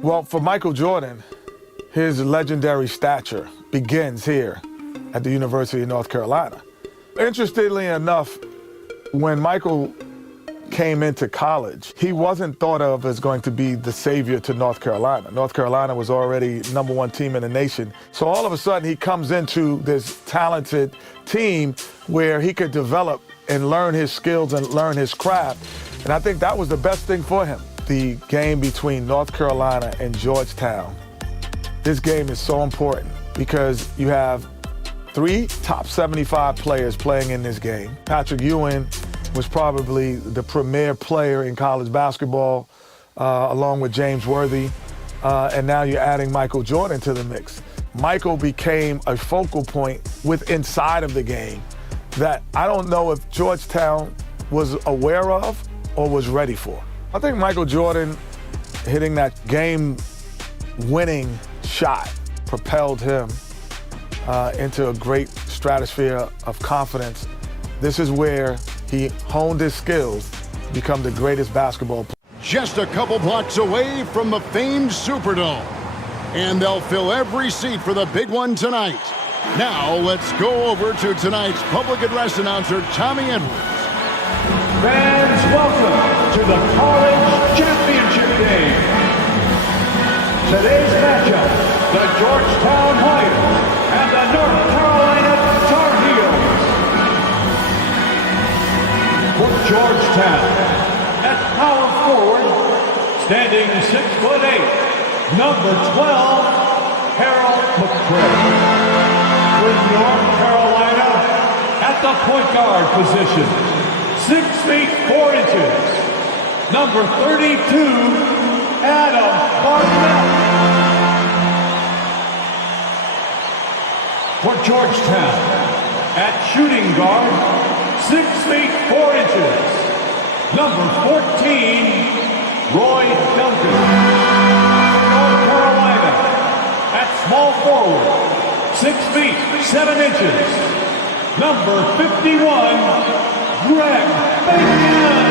Well, for Michael Jordan, his legendary stature begins here at the University of North Carolina. Interestingly enough, when Michael came into college, he wasn't thought of as going to be the savior to North Carolina. North Carolina was already #1 team in the nation. So all of a sudden he comes into this talented team where he could develop and learn his skills and learn his craft. And I think that was the best thing for him. The game between North Carolina and Georgetown. This game is so important because you have 3 top 75 players playing in this game. Patrick Ewing was probably the premier player in college basketball, along with James Worthy. And now you're adding Michael Jordan to the mix. Michael became a focal point inside of the game that I don't know if Georgetown was aware of or was ready for. I think Michael Jordan hitting that game-winning shot propelled him into a great stratosphere of confidence. This is where he honed his skills to become the greatest basketball player. Just a couple blocks away from the famed Superdome. And they'll fill every seat for the big one tonight. Now let's go over to tonight's public address announcer, Tommy Edwards. Fans, welcome to the College Championship Game. Today's matchup, the Georgetown Hoyas and the North Carolina Tar Heels. For Georgetown, at power forward, standing 6'8", number 12, Harold McCray. For North Carolina, at the point guard position, 6 feet 4 inches, number 32, Adam Barnett. For Georgetown, at shooting guard, 6 feet 4 inches, number 14, Roy Duncan. For North Carolina, at small forward, 6 feet 7 inches, number 51, Greg Bacon.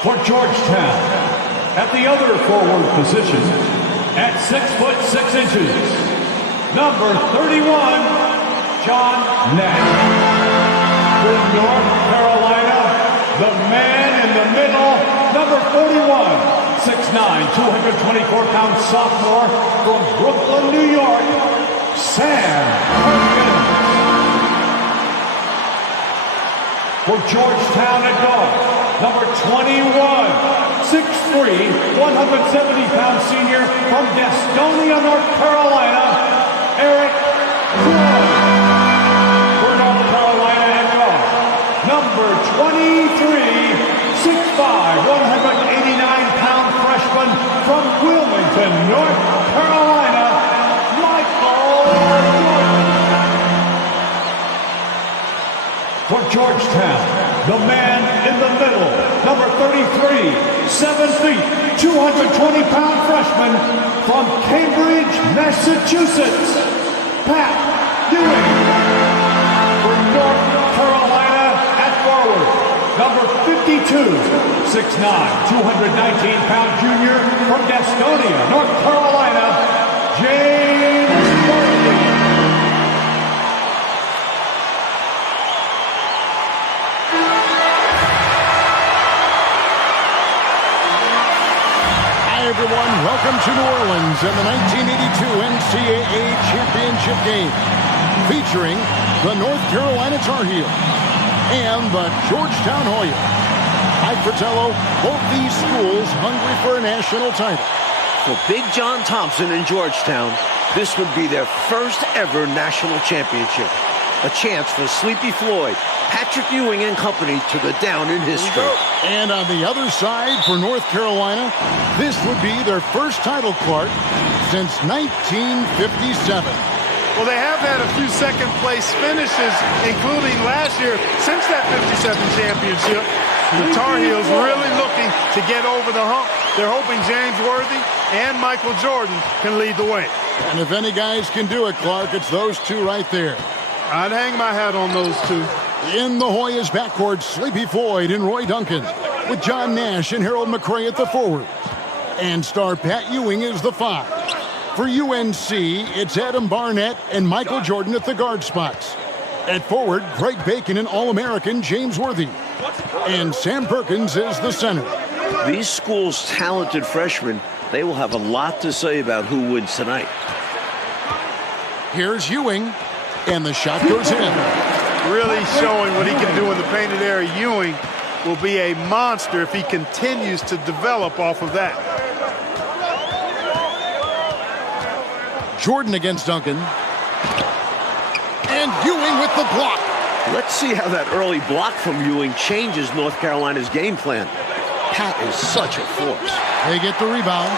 For Georgetown, at the other forward position, at 6'6" number 31, John Nash. For North Carolina, the man in the middle, number 41, 6'9", 224-pound sophomore from Brooklyn, New York, Sam Perkins. For Georgetown at guard, number 21, 6'3", 170-pound senior from Gastonia, North Carolina, Eric Floyd. For North Carolina at guard, number 23, 6'5", 189-pound freshman from Wilmington, North Carolina, Michael Jordan. For Georgetown, the man in the middle, number 33, 7 feet, 220-pound freshman from Cambridge, Massachusetts, Pat Ewing. For North Carolina at forward, number 52, 6'9", 219-pound junior from Gastonia, North Carolina, James Worthy. Hi, everyone. Welcome to New Orleans and the 1982 NCAA Championship Game, featuring the North Carolina Tar Heels and the Georgetown Hoyas. Mike Fratello, both these schools hungry for a national title. For Big John Thompson in Georgetown, this would be their first ever national championship. A chance for Sleepy Floyd, Patrick Ewing and company to go down in history. And on the other side for North Carolina, this would be their first title, Clark, since 1957. Well, they have had a few second-place finishes, including last year. Since that 57 championship, the Tar Heels really looking to get over the hump. They're hoping James Worthy and Michael Jordan can lead the way. And if any guys can do it, Clark, it's those two right there. I'd hang my hat on those two. In the Hoyas backcourt, Sleepy Floyd and Roy Duncan. with John Nash and Harold McRae at the forwards. And star Pat Ewing is the 5. For UNC, it's Adam Barnett and Michael Jordan at the guard spots. At forward, Greg Bacon and All-American James Worthy. And Sam Perkins is the center. These schools' talented freshmen, they will have a lot to say about who wins tonight. Here's Ewing, and the shot goes in. Really showing what he can do in the painted area. Ewing will be a monster if he continues to develop off of that. Jordan against Duncan. And Ewing with the block. Let's see how that early block from Ewing changes North Carolina's game plan. Pat is such a force. They get the rebound.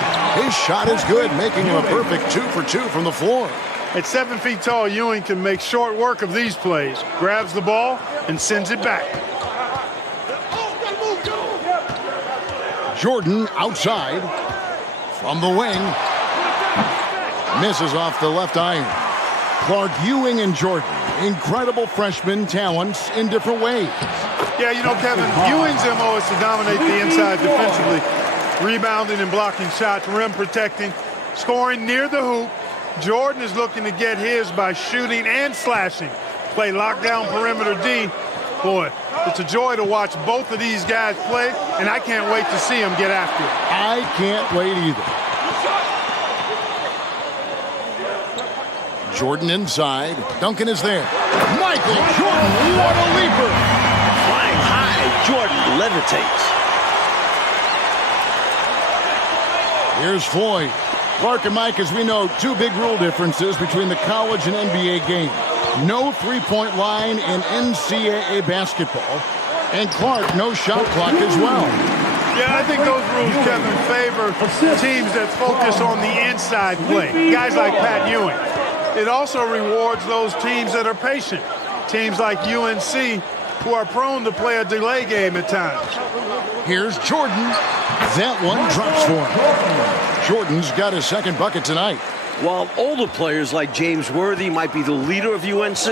His shot is good, making him a perfect 2 for 2 from the floor. At 7 feet tall, Ewing can make short work of these plays. Grabs the ball and sends it back. Jordan outside from the wing. Misses off the left iron. Clark, Ewing, and Jordan, incredible freshman talents in different ways. Yeah, you know, Kevin, Ewing's MO is to dominate the inside defensively. Rebounding and blocking shots, rim protecting, scoring near the hoop. Jordan is looking to get his by shooting and slashing. Play lockdown perimeter D. Boy, it's a joy to watch both of these guys play, and I can't wait to see them get after it. I can't wait either. Jordan inside. Duncan is there. Michael Jordan, what a leaper! Flying high, Jordan levitates. Here's Floyd. Clark and Mike, as we know, 2 big rule differences between the college and NBA game. No three-point line in NCAA basketball. And Clark, no shot clock as well. Yeah, I think those rules, Kevin, favor teams that focus on the inside play. Guys like Pat Ewing. It also rewards those teams that are patient. Teams like UNC, who are prone to play a delay game at times. Here's Jordan. That one drops for him. Jordan's got his second bucket tonight. While older players like James Worthy might be the leader of UNC,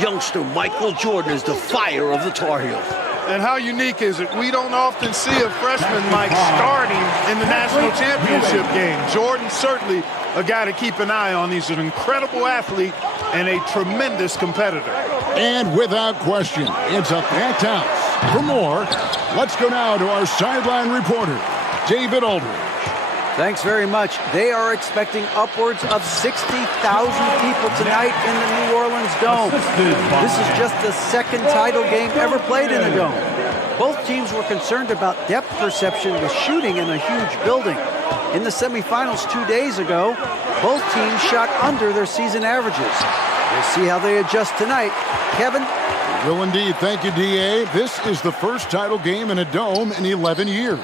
youngster Michael Jordan is the fire of the Tar Heels. And how unique is it? We don't often see a freshman like starting in the national championship game. Jordan certainly a guy to keep an eye on. He's an incredible athlete and a tremendous competitor. And without question, it's a packed house. For more, let's go now to our sideline reporter, David Aldridge. Thanks very much. They are expecting upwards of 60,000 people tonight in the New Orleans Dome. This is just the second title game ever played in the Dome. Both teams were concerned about depth perception with shooting in a huge building. In the semifinals 2 days ago, both teams shot under their season averages. We'll see how they adjust tonight. Kevin? Will indeed. Thank you, D.A. This is the first title game in a Dome in 11 years.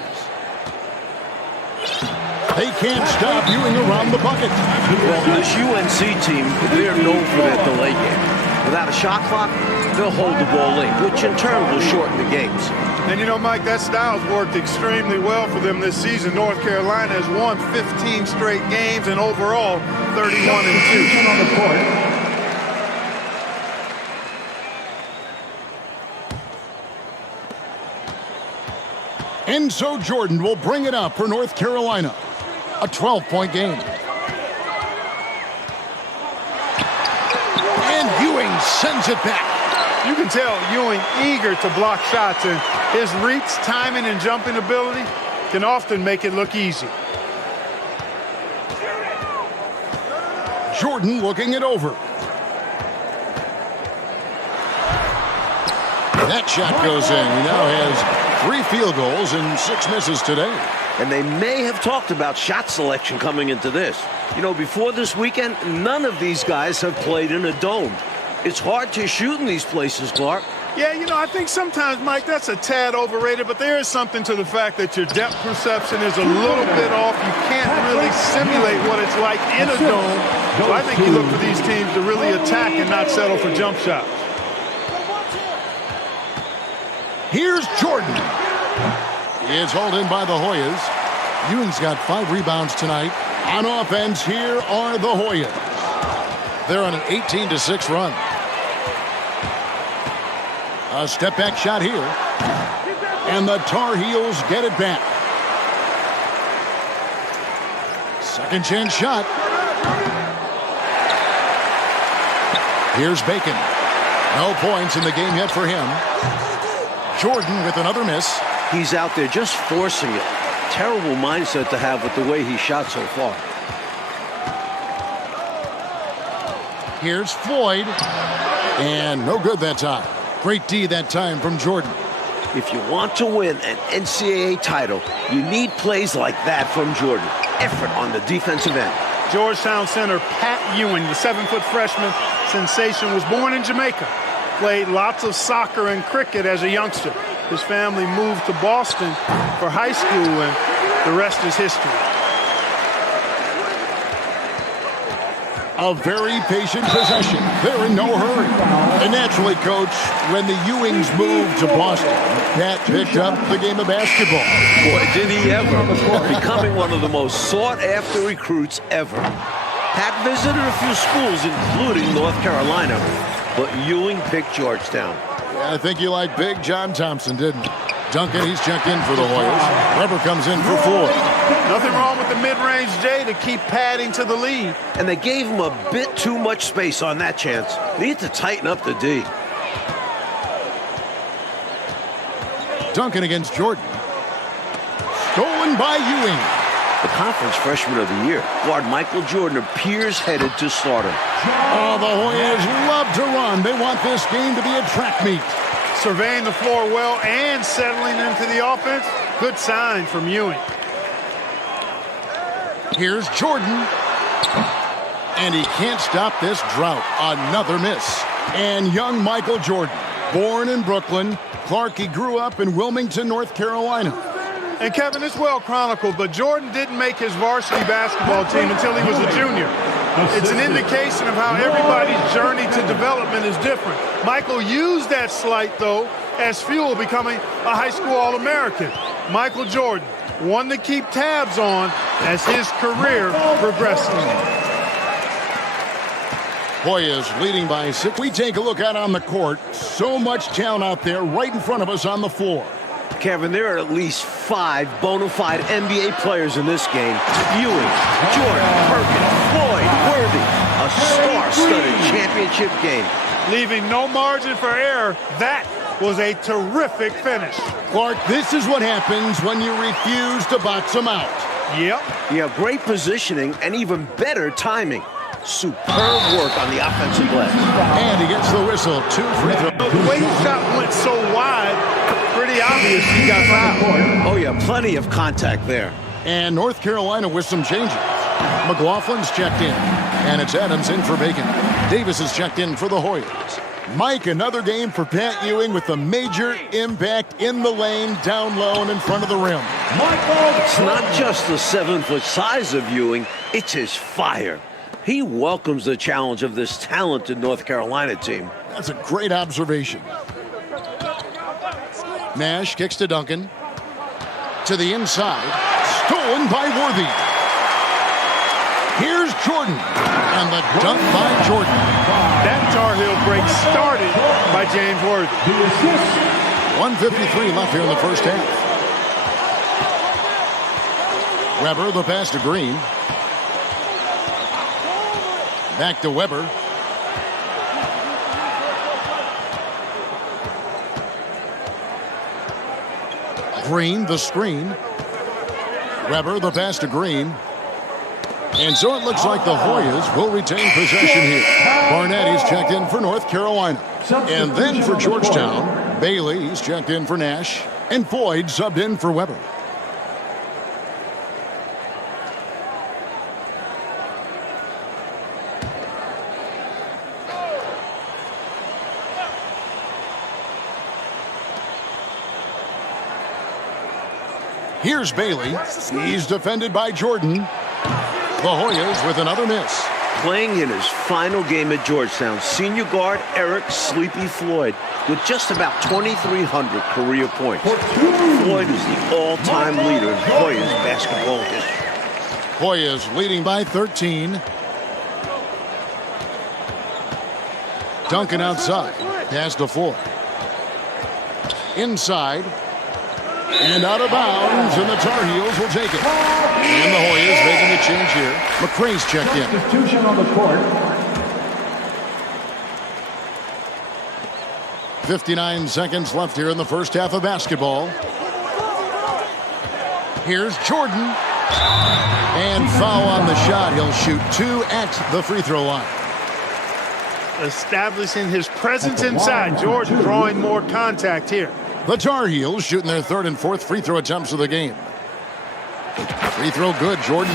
They can't stop Ewing around the bucket. Well, this UNC team, they're known for their delay game. Without a shot clock, they'll hold the ball late, which in turn will shorten the games. And you know, Mike, that style's worked extremely well for them this season. North Carolina has won 15 straight games and overall 31-2. On the court. And so Jordan will bring it up for North Carolina. A 12-point game. And Ewing sends it back. You can tell Ewing eager to block shots, and his reach, timing, and jumping ability can often make it look easy. Jordan looking it over. That shot goes in. He now has 3 field goals and 6 misses today. And they may have talked about shot selection coming into this. You know, before this weekend, none of these guys have played in a dome. It's hard to shoot in these places, Clark. Yeah, you know, I think sometimes, Mike, that's a tad overrated, but there is something to the fact that your depth perception is a little bit off. You can't really simulate what it's like in a dome. So I think you look for these teams to really attack and not settle for jump shots. Here's Jordan. It's hauled in by the Hoyas. Ewing's got 5 rebounds tonight. On offense, here are the Hoyas. They're on an 18-6 run. A step-back shot here. And the Tar Heels get it back. Second chance shot. Here's Bacon. No points in the game yet for him. Jordan with another miss. He's out there just forcing it. Terrible mindset to have with the way he shot so far. Here's Floyd. And no good that time. Great D that time from Jordan. If you want to win an NCAA title, you need plays like that from Jordan. Effort on the defensive end. Georgetown center Pat Ewing, the 7-foot freshman sensation, was born in Jamaica. Played lots of soccer and cricket as a youngster. His family moved to Boston for high school, and the rest is history. A very patient possession. They're in no hurry. And naturally, Coach, when the Ewings moved to Boston, Pat picked up the game of basketball. Boy, did he ever. Becoming one of the most sought-after recruits ever. Pat visited a few schools, including North Carolina, but Ewing picked Georgetown. Yeah, I think you like Big John Thompson, didn't you? Duncan, he's checked in for the Hoyas. Weber comes in for Floyd. Nothing wrong with the mid-range J to keep padding to the lead. And they gave him a bit too much space on that chance. They need to tighten up the D. Duncan against Jordan. Stolen by Ewing. The conference freshman of the year, guard Michael Jordan, appears headed to stardom. Oh, the Hoyas love to run. They want this game to be a track meet. Surveying the floor well and settling into the offense. Good sign from Ewing. Here's Jordan. And he can't stop this drought. Another miss. And young Michael Jordan, born in Brooklyn. Clark, he grew up in Wilmington, North Carolina. And Kevin, it's well chronicled, but Jordan didn't make his varsity basketball team until he was a junior. It's an indication of how everybody's journey to development is different. Michael used that slight, though, as fuel, becoming a high school All-American. Michael Jordan, one to keep tabs on as his career progresses. Hoyas leading by 6. We take a look out on the court. So much talent out there right in front of us on the floor. Kevin, there are at least 5 bona fide NBA players in this game. Ewing, Jordan, Perkins, Floyd, Worthy. A star-studded championship game. Leaving no margin for error, that was a terrific finish. Clark, this is what happens when you refuse to box them out. Yep. Yeah, great positioning and even better timing. Superb work on the offensive glass. And he gets the whistle. 2 free throws. The way his shot went so wide, pretty obvious he got fouled. Oh, yeah, plenty of contact there. And North Carolina with some changes. McLaughlin's checked in. And it's Adams in for Bacon. Davis is checked in for the Hoyas. Mike, another game for Pat Ewing with a major impact in the lane, down low, and in front of the rim. It's not just the 7-foot size of Ewing, it's his fire. He welcomes the challenge of this talented North Carolina team. That's a great observation. Nash kicks to Duncan. To the inside. Stolen by Worthy. Here's Jordan. And the dunk by Jordan. That Tar Heel break started by James Worthy. 1:53 left here in the first half. Weber, the pass to Green. Back to Weber. Green, the screen. Weber, the pass to Green. And so it looks like the Hoyas will retain possession here. Barnett is checked in for North Carolina. And then for Georgetown, Bailey, he's checked in for Nash. And Floyd subbed in for Weber. Here's Bailey. He's defended by Jordan. The Hoyas with another miss. Playing in his final game at Georgetown, senior guard Eric Sleepy Floyd with just about 2,300 career points. Floyd is the all-time leader in Hoyas basketball history. Hoyas leading by 13. Duncan outside. Pass to Floyd. Inside. And out of bounds, and the Tar Heels will take it. And the Hoyas making a change here. McCray's checked in. Substitution on the court. 59 seconds left here in the first half of basketball. Here's Jordan. And foul on the shot. He'll shoot 2 at the free throw line. Establishing his presence inside. Jordan drawing more contact here. The Tar Heels shooting their third and fourth free throw attempts of the game. Free throw good, Jordan.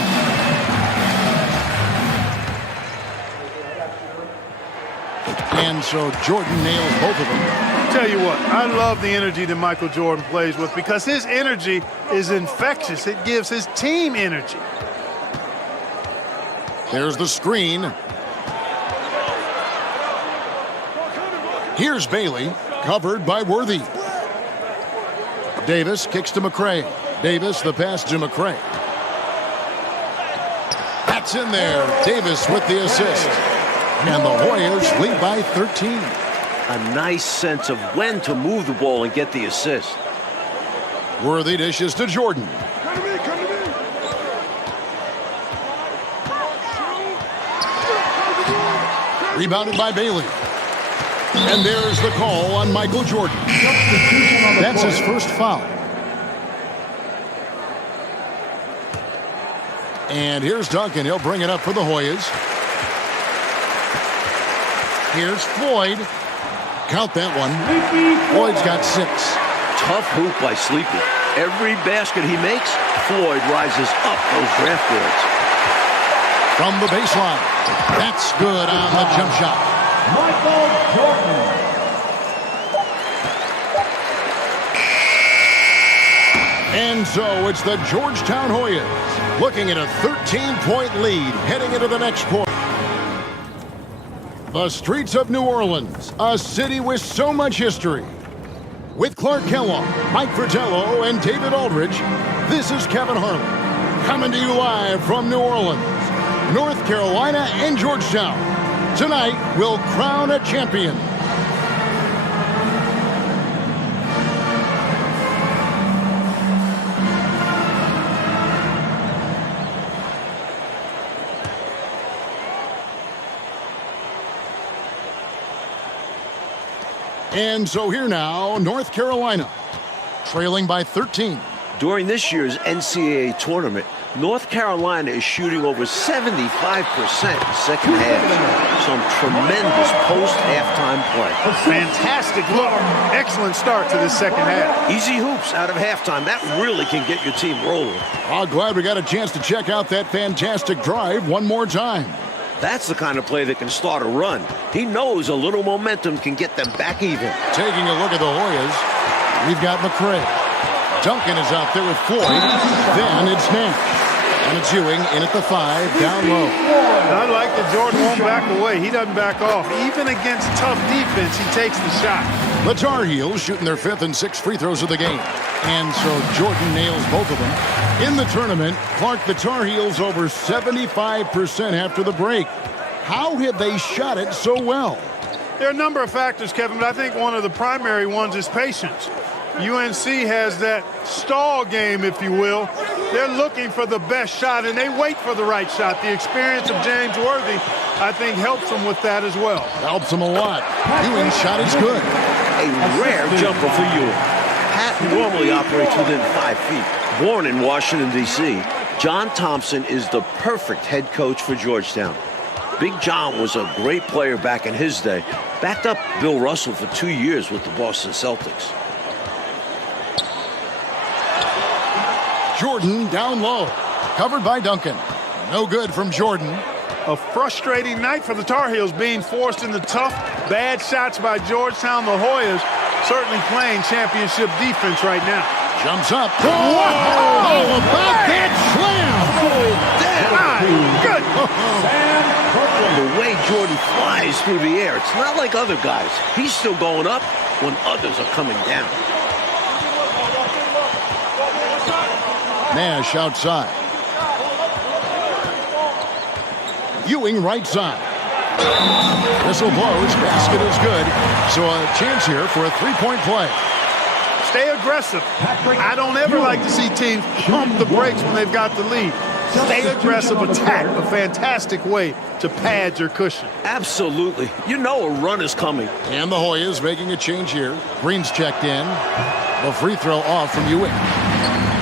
And so Jordan nails both of them. Tell you what, I love the energy that Michael Jordan plays with because his energy is infectious. It gives his team energy. There's the screen. Here's Bailey, covered by Worthy. Davis kicks to McCray. Davis, the pass to McCray. That's in there. Davis with the assist. And the Hoyas lead by 13. A nice sense of when to move the ball and get the assist. Worthy dishes to Jordan. Rebounded by Bailey. And there's the call on Michael Jordan. That's his first foul. And here's Duncan. He'll bring it up for the Hoyas. Here's Floyd. Count that one. Floyd's got 6. Tough hoop by Sleepy. Every basket he makes, Floyd rises up those draft boards. From the baseline. That's good on the jump shot. Michael Jordan. And so it's the Georgetown Hoyas looking at a 13-point lead heading into the next quarter. The streets of New Orleans, a city with so much history. With Clark Kellogg, Mike Fratello, and David Aldridge, this is Kevin Harlan coming to you live from New Orleans, North Carolina, and Georgetown. Tonight, we'll crown a champion. And so here now, North Carolina, trailing by 13. During this year's NCAA tournament, North Carolina is shooting over 75% in second half. Some tremendous post-halftime play. Fantastic look. Excellent start to this second half. Easy hoops out of halftime. That really can get your team rolling. I'm glad we got a chance to check out that fantastic drive one more time. That's the kind of play that can start a run. He knows a little momentum can get them back even. Taking a look at the Hoyas, we've got McCray. Duncan is out there with Floyd. Then it's Nash. And it's Ewing in at the 5, down low. I like that Jordan won't back away. He doesn't back off. Even against tough defense, he takes the shot. The Tar Heels shooting their 5th and 6th free throws of the game. And so Jordan nails both of them. In the tournament, Clark, the Tar Heels over 75% after the break. How have they shot it so well? There are a number of factors, Kevin, but I think one of the primary ones is patience. UNC has that stall game, if you will. They're looking for the best shot, and they wait for the right shot. The experience of James Worthy, I think, helps them with that as well. Helps them a lot. Ewing's shot is good. A rare jumper for Ewing. Pat normally operates within 5 feet. Born in Washington, D.C., John Thompson is the perfect head coach for Georgetown. Big John was a great player back in his day. Backed up Bill Russell for 2 years with the Boston Celtics. Jordan down low. Covered by Duncan. No good from Jordan. A frustrating night for the Tar Heels, being forced into tough, bad shots by Georgetown. The Hoyas certainly playing championship defense right now. Jumps up. Wow! How about that slam? Good. The way Jordan flies through the air, it's not like other guys. He's still going up when others are coming down. Nash outside. Ewing right side. Whistle blows. Basket is good. So a chance here for a three-point play. stay aggressive. I don't ever like to see teams pump the brakes when they've got the lead. Stay aggressive, attack, a fantastic way to pad your cushion. Absolutely. You know a run is coming. And the Hoyas making a change here. Green's checked in. The free throw off from Ewing.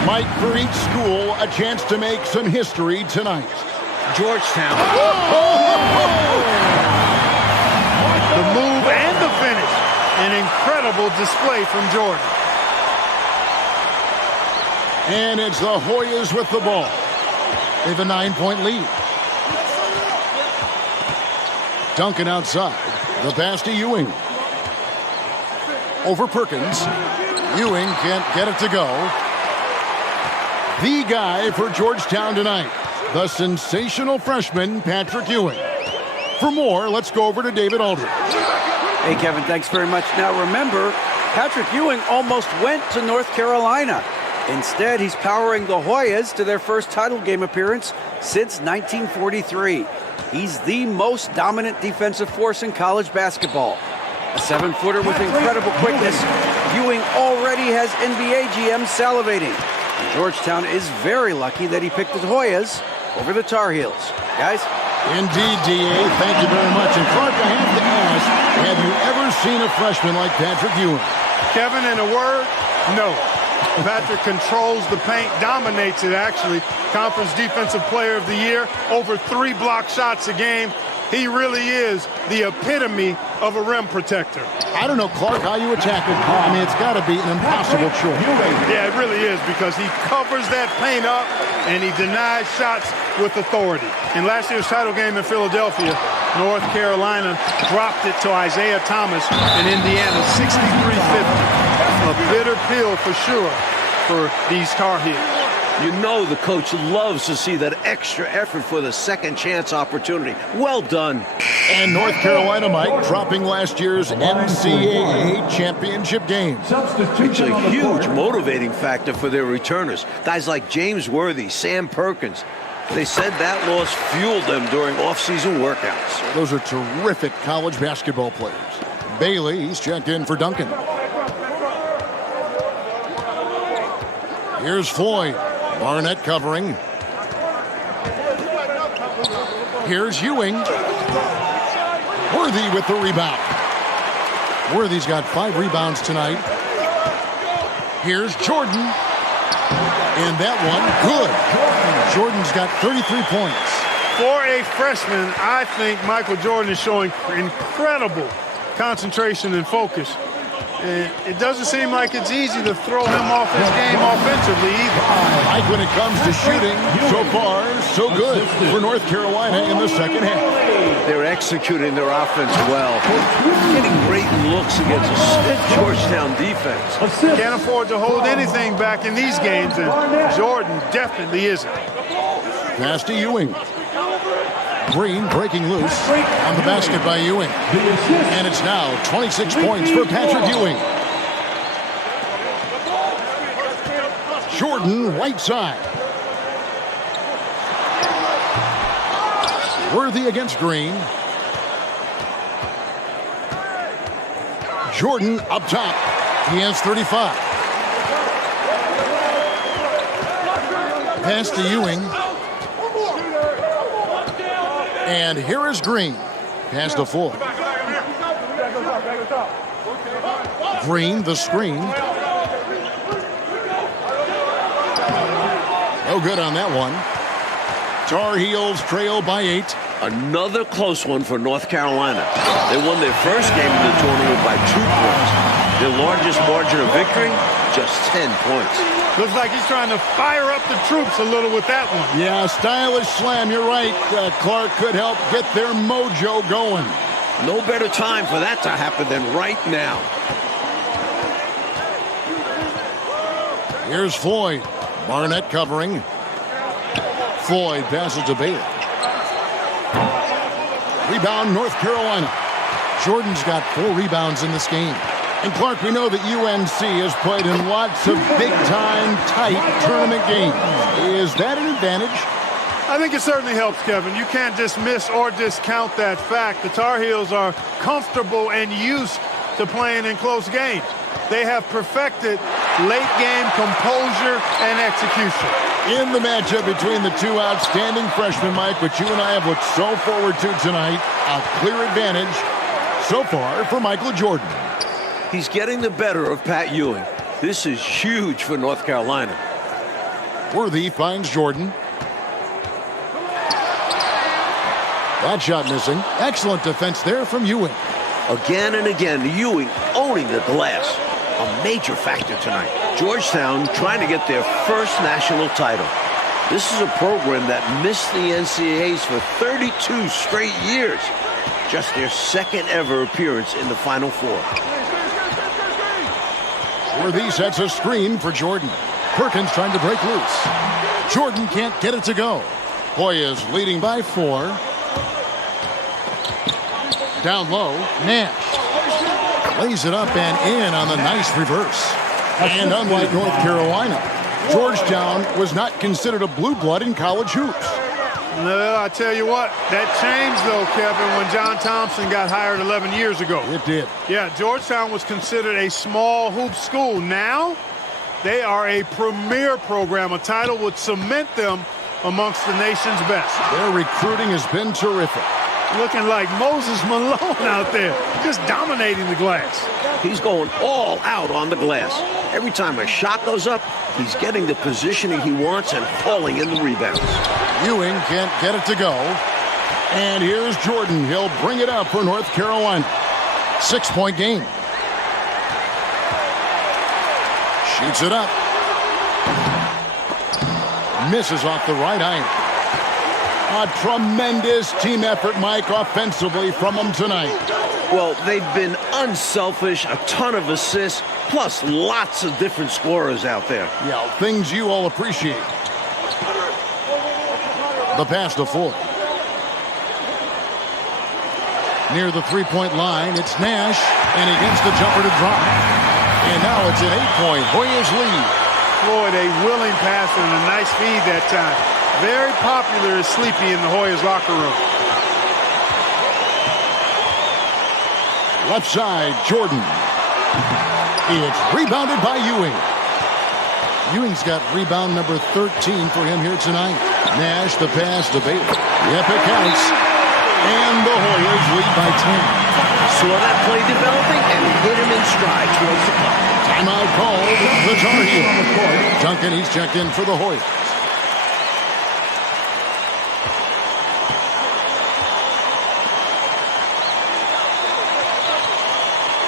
Mike, for each school, a chance to make some history tonight. Georgetown. The move and the finish. An incredible display from Jordan. And it's the Hoyas with the ball. They have a 9-point lead. Duncan outside. The pass to Ewing. Over Perkins. Ewing can't get it to go. The guy for Georgetown tonight, the sensational freshman, Patrick Ewing. For more, let's go over to David Aldridge. Hey, Kevin, thanks very much. Now, remember, Patrick Ewing almost went to North Carolina. Instead, he's powering the Hoyas to their first title game appearance since 1943. He's the most dominant defensive force in college basketball. A 7-footer with incredible quickness, Ewing already has NBA GMs salivating. And Georgetown is very lucky that he picked the Hoyas over the Tar Heels. Guys? Indeed, D.A., thank you very much. And Clark, I have to ask, have you ever seen a freshman like Patrick Ewing? Kevin, in a word, no. Patrick controls the paint, dominates it actually. Conference Defensive Player of the Year, over 3 block shots a game. He really is the epitome of a rim protector. I don't know, Clark, how you attack it. I mean, it's got to be an impossible choice. Yeah, it really is, because he covers that paint up and he denies shots with authority. In last year's title game in Philadelphia, North Carolina dropped it to Isaiah Thomas in Indiana, 63-50. A bitter pill for sure for these Tar Heels. You know the coach loves to see that extra effort for the second chance opportunity. Well done. And North Carolina, Mike, dropping last year's NCAA championship game. It's a huge motivating factor for their returners. Guys like James Worthy, Sam Perkins. They said that loss fueled them during off-season workouts. Those are terrific college basketball players. Bailey, he's checked in for Duncan. Here's Floyd. Barnett covering. Here's Ewing. Worthy with the rebound. Worthy's got 5 rebounds tonight. Here's Jordan. And that one, good. Jordan's got 33 points. For a freshman, I think Michael Jordan is showing incredible concentration and focus. And it doesn't seem like it's easy to throw him off his game offensively either. Mike, when it comes to shooting, so far, so good for North Carolina in the second half. They're executing their offense well. Getting great looks against a stiff Georgetown defense. Can't afford to hold anything back in these games, and Jordan definitely isn't. Pass to Ewing. Green breaking loose on the basket by Ewing. And it's now 26 points for Patrick Ewing. Jordan, right side. Worthy against Green. Jordan up top. He has 35. Pass to Ewing. And here is Green. Pass to Floyd. Green, the screen. No good on that one. Tar Heels trail by 8. Another close one for North Carolina. They won their first game in the tournament by 2 points. Their largest margin of victory, just 10 points. Looks like he's trying to fire up the troops a little with that one. Yeah, stylish slam. You're right. Clark could help get their mojo going. No better time for that to happen than right now. Here's Floyd. Barnett covering. Floyd passes to Bailey. Rebound, North Carolina. Jordan's got 4 rebounds in this game. And Clark, we know that UNC has played in lots of big-time, tight tournament games. Is that an advantage? I think it certainly helps, Kevin. You can't dismiss or discount that fact. The Tar Heels are comfortable and used to playing in close games. They have perfected late game composure and execution. In the matchup between the two outstanding freshmen, Mike, which you and I have looked so forward to tonight, a clear advantage so far for Michael Jordan. He's getting the better of Pat Ewing. This is huge for North Carolina. Worthy finds Jordan. That shot missing. Excellent defense there from Ewing. Again and again, Ewing owning the glass. A major factor tonight. Georgetown trying to get their first national title. This is a program that missed the NCAAs for 32 straight years. Just their second ever appearance in the Final Four. Worthy sets a screen for Jordan. Perkins trying to break loose. Jordan can't get it to go. Hoyas leading by 4. Down low, Nash. Lays it up and in on the nice reverse. And unlike North Carolina, Georgetown was not considered a blue blood in college hoops. No, I tell you what, that changed though, Kevin, when John Thompson got hired 11 years ago. It did. Yeah, Georgetown was considered a small hoop school. Now, they are a premier program. A title would cement them amongst the nation's best. Their recruiting has been terrific. Looking like Moses Malone out there, just dominating the glass. He's going all out on the glass. Every time a shot goes up, he's getting the positioning he wants and hauling in the rebounds. Ewing can't get it to go. And here's Jordan. He'll bring it up for North Carolina. 6-point game. Shoots it up. Misses off the right iron. A tremendous team effort, Mike, offensively from them tonight. Well, they've been unselfish, a ton of assists, plus lots of different scorers out there. Yeah, things you all appreciate. The pass to Ford. Near the three-point line, it's Nash, and he gets the jumper to drop. And now it's an 8-point Hoyas lead. Floyd, a willing passer and a nice feed that time. Very popular as Sleepy in the Hoyas locker room. Left side, Jordan. It's rebounded by Ewing. Ewing's got rebound number 13 for him here tonight. Nash, the pass to Baylor. Yep, it counts. And the Hoyas lead by 10. Saw that play developing and hit him in stride towards the puck. Timeout called. The Tar Heel on the court. Duncan, he's checked in for the Hoyas.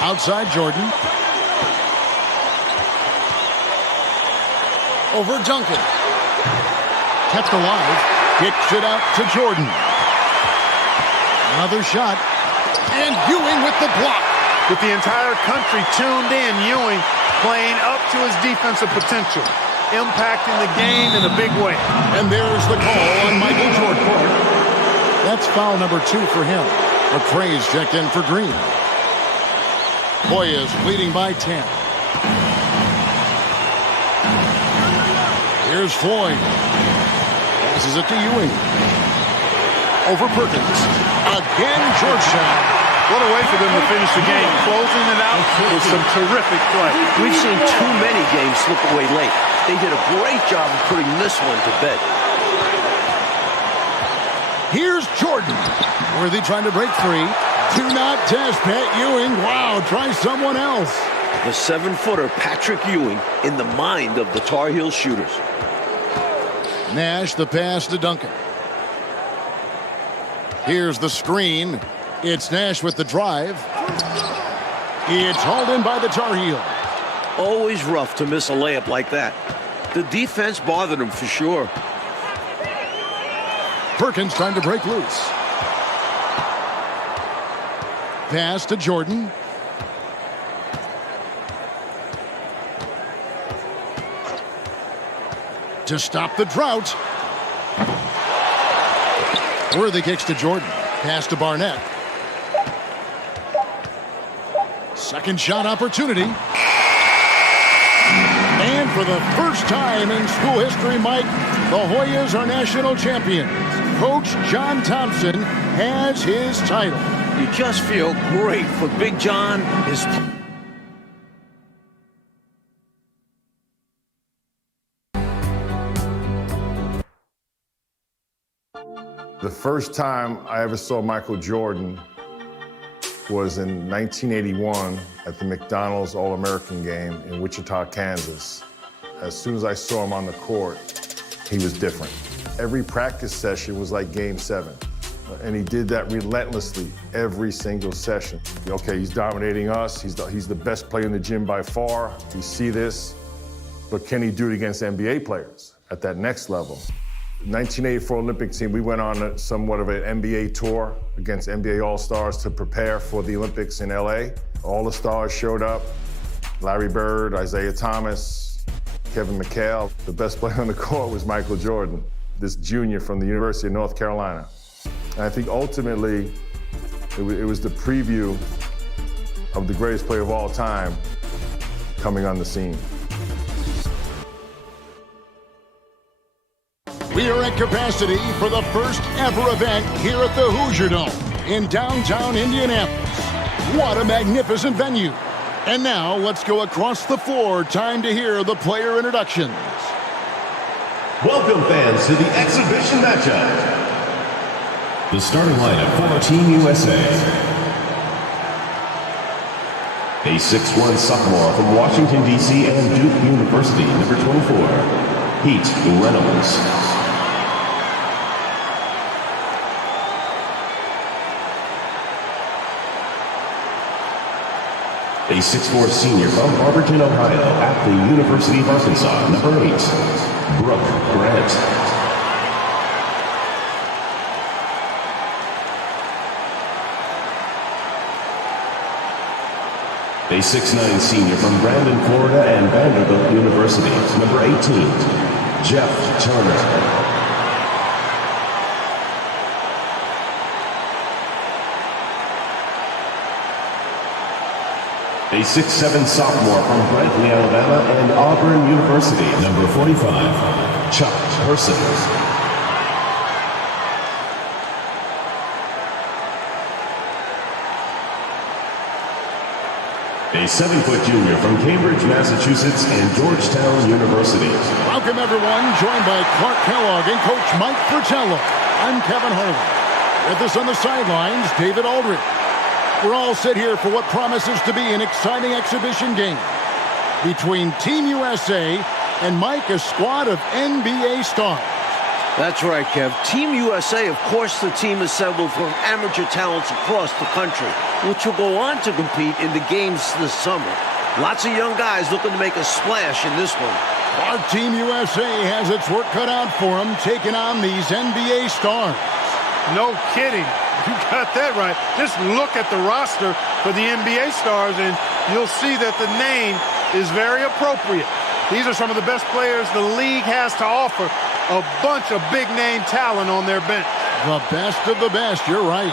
Outside Jordan. Over Duncan. Kept alive. Kicks it out to Jordan. Another shot. And Ewing with the block. With the entire country tuned in, Ewing playing up to his defensive potential. Impacting the game in a big way. And there's the call on Michael Jordan. That's foul number 2 for him. McCrae's checked in for Green. Hoyas leading by 10. Here's Floyd. Passes it to Ewing. Over Perkins. Again, Georgetown. What a way for them to finish the game. Closing it out with some terrific play. We've seen too many games slip away late. They did a great job of putting this one to bed. Here's Jordan. Worthy trying to break free. Do not test Pat Ewing. Wow, try someone else. The 7-footer Patrick Ewing in the mind of the Tar Heel shooters. Nash, the pass to Duncan. Here's the screen. It's Nash with the drive. It's hauled in by the Tar Heel. Always rough to miss a layup like that. The defense bothered him for sure. Perkins trying to break loose. Pass to Jordan. To stop the drought. Worthy kicks to Jordan. Pass to Barnett. Second shot opportunity. And for the first time in school history, Mike, the Hoyas are national champions. Coach John Thompson has his title. You just feel great for Big John, his The first time I ever saw Michael Jordan was in 1981 at the McDonald's All-American game in Wichita, Kansas. As soon as I saw him on the court, he was different. Every practice session was like Game 7. And he did that relentlessly every single session. Okay, he's dominating us. He's the best player in the gym by far. We see this. But can he do it against NBA players at that next level? 1984 Olympic team, we went on somewhat of an NBA tour against NBA All-Stars to prepare for the Olympics in LA. All the stars showed up. Larry Bird, Isaiah Thomas, Kevin McHale. The best player on the court was Michael Jordan, this junior from the University of North Carolina. And I think ultimately, it was the preview of the greatest player of all time coming on the scene. We are at capacity for the first ever event here at the Hoosier Dome in downtown Indianapolis. What a magnificent venue. And now let's go across the floor. Time to hear the player introductions. Welcome fans to the exhibition matchup. The starting lineup for Team USA. A 6'1" sophomore from Washington, D.C. and Duke University, number 24, Pete Reynolds. A 6'4" senior from Barberton, Ohio, at the University of Arkansas, number 8, Brooke Grant. A 6'9" senior from Brandon, Florida, and Vanderbilt University, number 18, Jeff Turner. A 6'7" sophomore from Brantley, Alabama, and Auburn University, number 45, Chuck Person. A 7-foot junior from Cambridge, Massachusetts, and Georgetown University. Welcome, everyone. Joined by Clark Kellogg and Coach Mike Fratello. I'm Kevin Harlan. With us on the sidelines, David Aldridge. We're all set here for what promises to be an exciting exhibition game between Team USA and Mike, a squad of NBA stars. That's right, Kev. Team USA, of course, the team assembled from amateur talents across the country, which will go on to compete in the games this summer. Lots of young guys looking to make a splash in this one. Our Team USA has its work cut out for them, taking on these NBA stars. No kidding. You got that right. Just look at the roster for the NBA stars, and you'll see that the name is very appropriate. These are some of the best players the league has to offer. A bunch of big-name talent on their bench. The best of the best, you're right.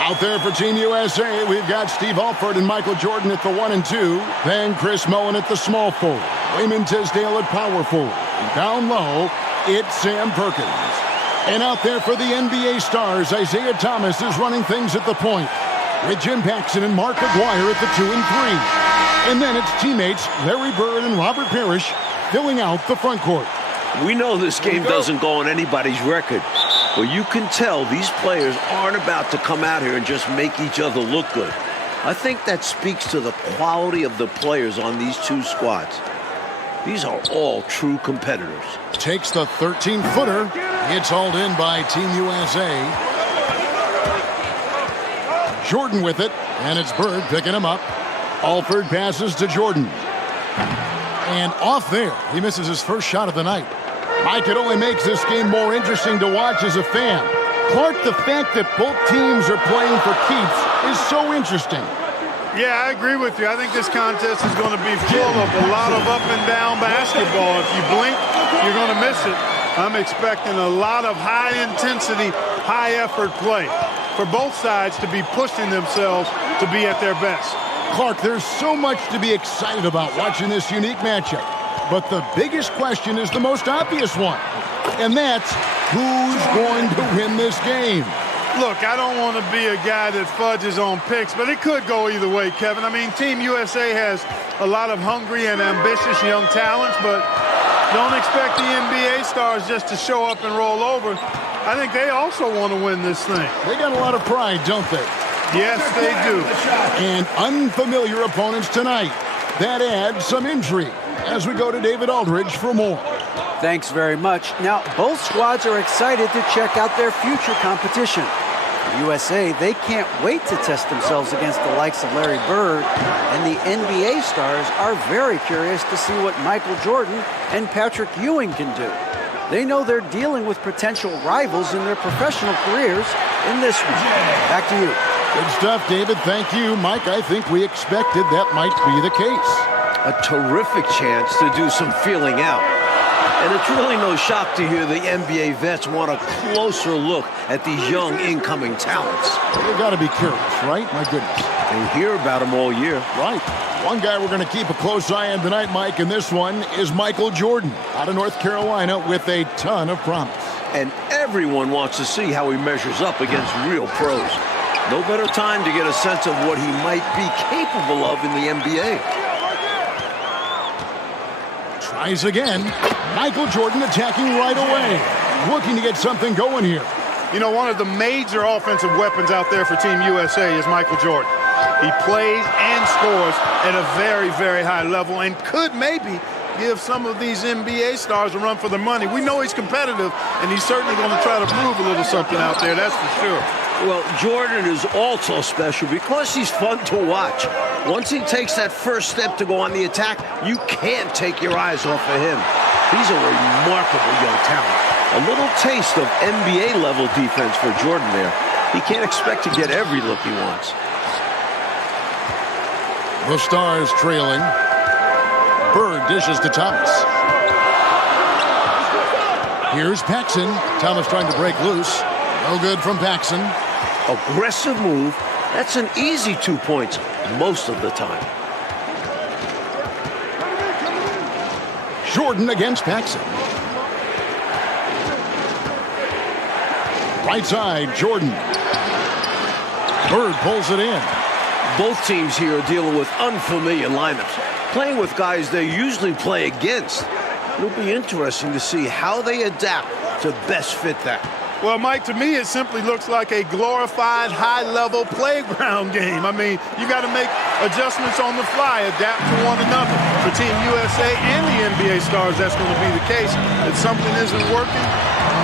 Out there for Team USA, we've got Steve Alford and Michael Jordan at the 1 and 2. Then Chris Mullin at the small forward. Raymond Tisdale at power forward. And down low, it's Sam Perkins. And out there for the NBA stars, Isaiah Thomas is running things at the point, with Jim Paxson and Mark Aguirre at the 2 and 3. And then it's teammates Larry Bird and Robert Parrish filling out the front court. We know this game doesn't go on anybody's record, but you can tell these players aren't about to come out here and just make each other look good. I think that speaks to the quality of the players on these two squads. These are all true competitors. Takes the 13-footer. It's hauled in by Team USA. Jordan with it, and it's Bird picking him up. Alford passes to Jordan. And off there, he misses his first shot of the night. Mike, it only makes this game more interesting to watch as a fan. Clark, the fact that both teams are playing for keeps is so interesting. Yeah, I agree with you. I think this contest is going to be full of a lot of up and down basketball. If you blink, you're going to miss it. I'm expecting a lot of high-intensity, high-effort play for both sides to be pushing themselves to be at their best. Clark, there's so much to be excited about watching this unique matchup. But the biggest question is the most obvious one, and that's who's going to win this game? Look, I don't want to be a guy that fudges on picks, but it could go either way, Kevin. I mean, Team USA has a lot of hungry and ambitious young talents, but Don't expect the NBA stars just to show up and roll over. I think they also want to win this thing. They got a lot of pride, don't they? Yes, they do. And unfamiliar opponents tonight. That adds some intrigue as we go to David Aldridge for more. Thanks very much. Now, both squads are excited to check out their future competition. The USA, they can't wait to test themselves against the likes of Larry Bird, and the NBA stars are very curious to see what Michael Jordan and Patrick Ewing can do. They know they're dealing with potential rivals in their professional careers in this one. Back to you. Good stuff, David. Thank you. Mike, I think we expected that might be the case. A terrific chance to do some feeling out. And it's really no shock to hear the NBA vets want a closer look at these young incoming talents. You've got to be curious, right? My goodness. They hear about them all year. Right. One guy we're going to keep a close eye on tonight, Mike, and this one is Michael Jordan out of North Carolina with a ton of promise. And everyone wants to see how he measures up against real pros. No better time to get a sense of what he might be capable of in the NBA. Tries again. Michael Jordan attacking right away. Looking to get something going here. You know, one of the major offensive weapons out there for Team USA is Michael Jordan. He plays and scores at a very, very high level and could maybe give some of these NBA stars a run for their money. We know he's competitive, and he's certainly going to try to prove a little something out there, that's for sure. Well, Jordan is also special because he's fun to watch. Once he takes that first step to go on the attack, you can't take your eyes off of him. He's a remarkable young talent. A little taste of NBA-level defense for Jordan there. He can't expect to get every look he wants. The Stars trailing. Bird dishes to Thomas. Here's Paxson. Thomas trying to break loose. No good from Paxson. Aggressive move. That's an easy 2 points most of the time. Jordan against Paxson. Right side, Jordan. Bird pulls it in. Both teams here are dealing with unfamiliar lineups, playing with guys they usually play against. It'll be interesting to see how they adapt to best fit that. Well, Mike, to me, it simply looks like a glorified high-level playground game. I mean, you got to make adjustments on the fly, adapt to one another. For Team USA and the NBA stars, that's going to be the case. If something isn't working,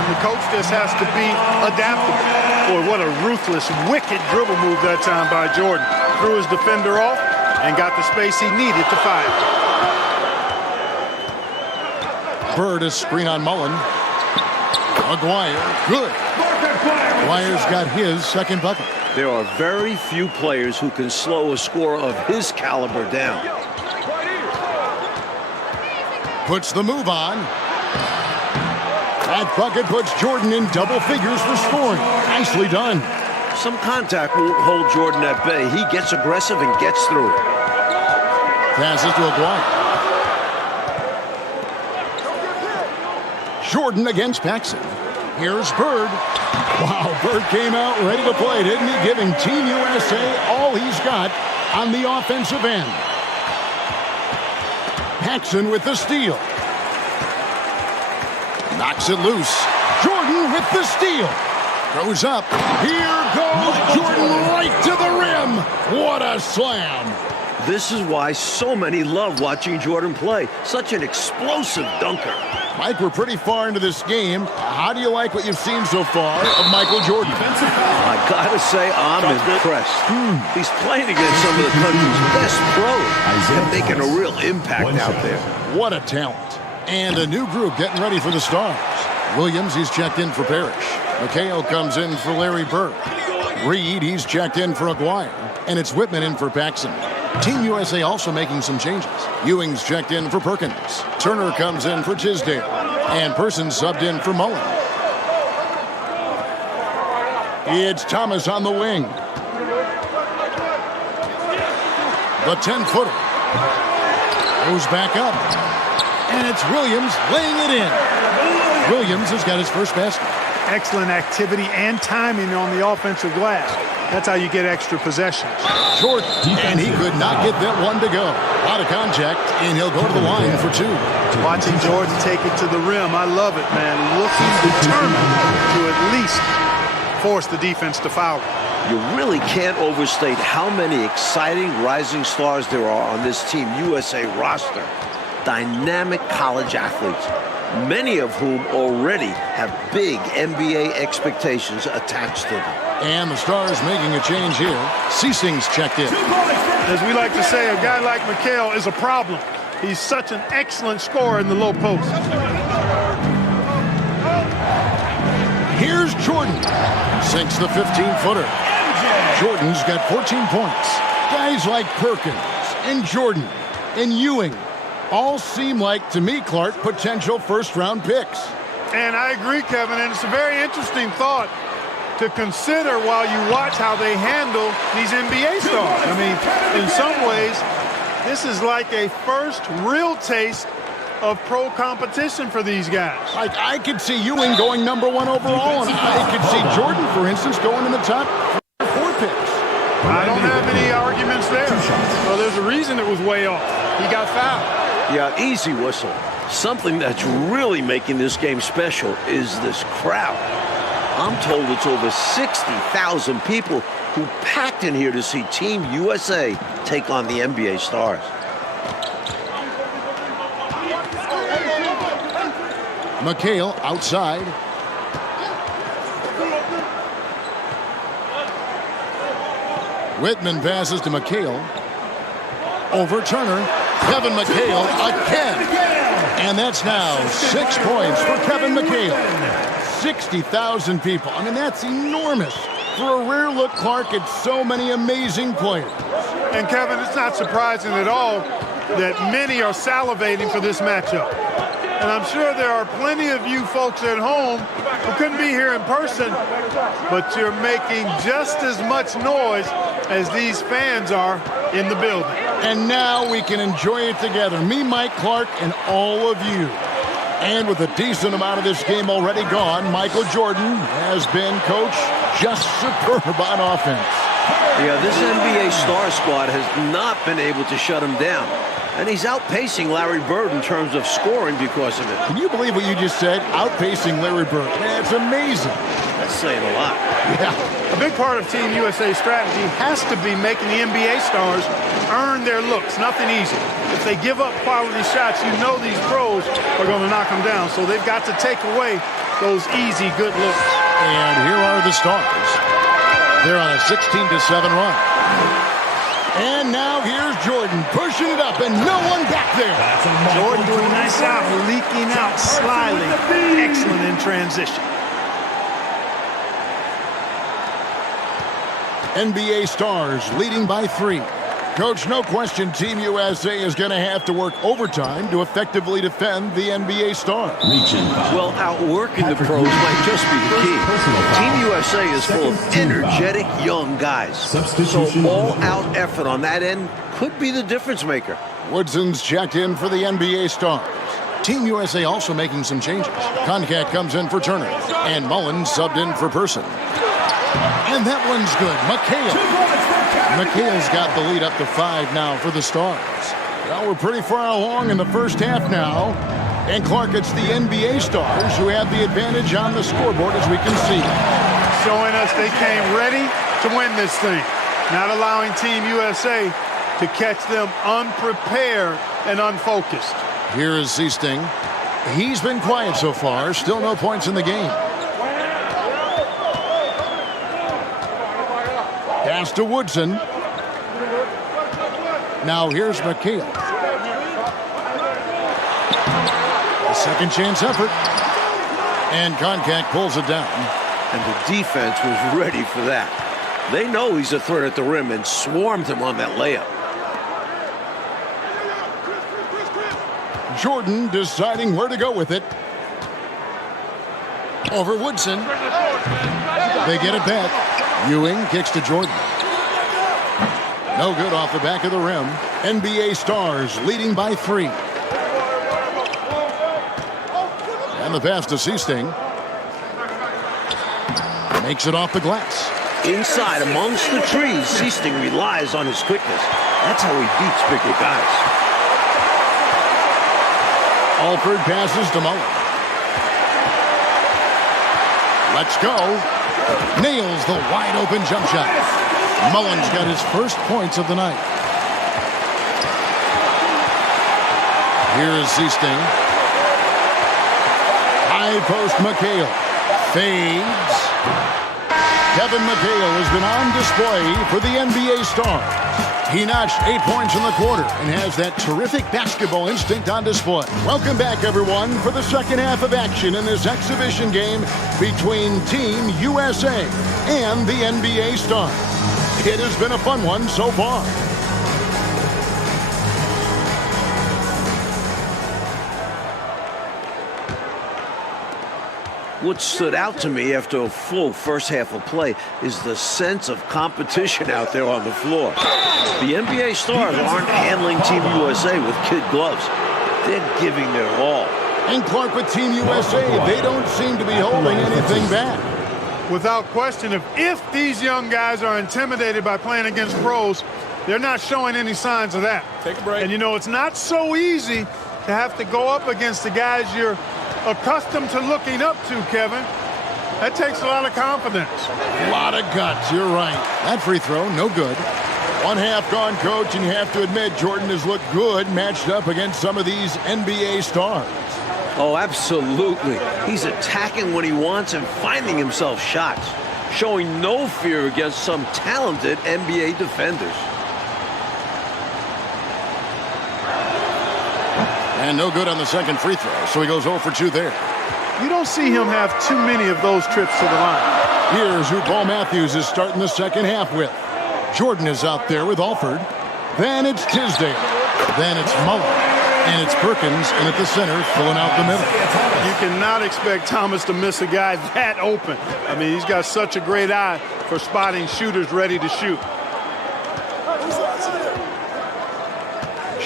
the coach just has to be adaptable. Boy, what a ruthless, wicked dribble move that time by Jordan. Threw his defender off and got the space he needed to fire. Bird is screen on Mullen. Maguire, good. Maguire's got his second bucket. There are very few players who can slow a scorer of his caliber down. Puts the move on. That bucket puts Jordan in double figures for scoring. Nicely done. Some contact won't hold Jordan at bay. He gets aggressive and gets through. Passes to Aguirre. Jordan against Paxson. Here's Bird. Wow, Bird came out ready to play, didn't he? Giving Team USA all he's got on the offensive end. Paxson with the steal. Knocks it loose. Jordan with the steal. Goes up. Here goes Jordan right to the rim. What a slam. This is why so many love watching Jordan play. Such an explosive dunker. Mike, we're pretty far into this game. How do you like what you've seen so far of Michael Jordan? I gotta say, I'm impressed. He's playing against some of the country's best pros and making a real impact out there. What a talent. And a new group getting ready for the Stars. Williams, he's checked in for Parrish. McHale comes in for Larry Bird. Reed, he's checked in for Aguirre. And it's Whitman in for Paxson. Team USA also making some changes. Ewing's checked in for Perkins. Turner comes in for Tisdale. And Person subbed in for Mullen. It's Thomas on the wing. The 10-footer. Goes back up. And it's Williams laying it in. Williams has got his first basket. excellent activity and timing on the offensive glass. That's how you get extra possessions. Jordan, and he could not get that one to go. A lot of contact, and he'll go to the line for two. Watching Jordan take it to the rim, I love it, man. Looking determined to at least force the defense to foul. You really can't overstate how many exciting rising stars there are on this Team USA roster. Dynamic college athletes, many of whom already have big NBA expectations attached to them. And the Stars making a change here. Ceasing's checked in. As we like to say, a guy like Mikal is a problem. He's such an excellent scorer in the low post. Here's Jordan. Sinks the 15-footer. Jordan's got 14 points. Guys like Perkins and Jordan and Ewing all seem like, to me, Clark, potential first-round picks. And I agree, Kevin, and it's a very interesting thought to consider while you watch how they handle these NBA stars. I mean, in some ways, this is like a first real taste of pro competition for these guys. Like, I could see Ewing going #1 overall, and I could see Jordan, for instance, going in the top 4 picks. I don't have any arguments there. Well, there's a reason it was way off. He got fouled. Yeah, easy whistle. Something that's really making this game special is this crowd. I'm told it's over 60,000 people who packed in here to see Team USA take on the NBA stars. Mikal outside. Whitman passes to Mikal. Over Turner. Kevin Mikal again. And that's now 6 points for Kevin Mikal. 60,000 people. I mean, that's enormous. For a rare look, Clark, at so many amazing players. And Kevin, it's not surprising at all that many are salivating for this matchup. And I'm sure there are plenty of you folks at home who couldn't be here in person, but you're making just as much noise as these fans are in the building. And now we can enjoy it together. Me, Mike Clark, and all of you. And with a decent amount of this game already gone, Michael Jordan has been, Coach, just superb on offense. Yeah, this NBA star squad has not been able to shut him down. And he's outpacing Larry Bird in terms of scoring because of it. Can you believe what you just said? Outpacing Larry Bird. Man, it's amazing. That's saying a lot. Yeah. A big part of Team USA's strategy has to be making the NBA stars earn their looks. Nothing easy. If they give up quality shots, you know these pros are going to knock them down. So they've got to take away those easy, good looks. And here are the Stars. They're on a 16-7 run. And now here's Jordan pushing it up, and no one back there. Jordan doing a nice job leaking out slyly. Excellent in transition. NBA Stars leading by 3. Coach, no question Team USA is going to have to work overtime to effectively defend the NBA Stars. Well, outworking the pros might just be the key. Team USA is full of energetic young guys. So all-out effort on that end could be the difference maker. Woodson's checked in for the NBA Stars. Team USA also making some changes. Concat comes in for Turner, and Mullins subbed in for Person. And that one's good. Mikal's got the lead up to 5 now for the Stars. Well, we're pretty far along in the first half now. And Clark, it's the NBA Stars who have the advantage on the scoreboard, as we can see. Showing us they came ready to win this thing. Not allowing Team USA to catch them unprepared and unfocused. Here is Seasting. He's been quiet so far. Still no points in the game. Pass to Woodson. Now here's Mikal. A second chance effort. And Concat pulls it down. And the defense was ready for that. They know he's a threat at the rim and swarmed him on that layup. Jordan deciding where to go with it. Over Woodson. They get it back. Ewing kicks to Jordan. No good off the back of the rim. NBA Stars leading by 3. And the pass to Seasting. Makes it off the glass. Inside, amongst the trees, Seasting relies on his quickness. That's how he beats bigger guys. Alford passes to Mullen. Let's go. Nails the wide-open jump shot. Mullen's got his first points of the night. Here is Seasting. High post McHale. Fades. Kevin McHale has been on display for the NBA Stars. He notched 8 points in the quarter and has that terrific basketball instinct on display. Welcome back, everyone, for the second half of action in this exhibition game between Team USA and the NBA Stars. It has been a fun one so far. What stood out to me after a full first half of play is the sense of competition out there on the floor. The NBA Stars aren't handling Team USA with kid gloves. They're giving their all. And Clark, with Team USA, they don't seem to be holding anything back. Without question, if these young guys are intimidated by playing against pros, they're not showing any signs of that. Take a break. And, you know, it's not so easy to have to go up against the guys you're accustomed to looking up to, Kevin. That takes a lot of confidence. A lot of guts, you're right. That free throw, no good. One half gone, Coach, and you have to admit Jordan has looked good matched up against some of these NBA stars. Oh, absolutely. He's attacking when he wants and finding himself shots, showing no fear against some talented NBA defenders. And no good on the second free throw, so he goes 0 for 2 there. You don't see him have too many of those trips to the line. Here's who Paul Matthews is starting the second half with. Jordan is out there with Alford. Then it's Tisdale. Then it's Mullen. And it's Perkins, and at the center, filling out the middle. You cannot expect Thomas to miss a guy that open. I mean, he's got such a great eye for spotting shooters ready to shoot.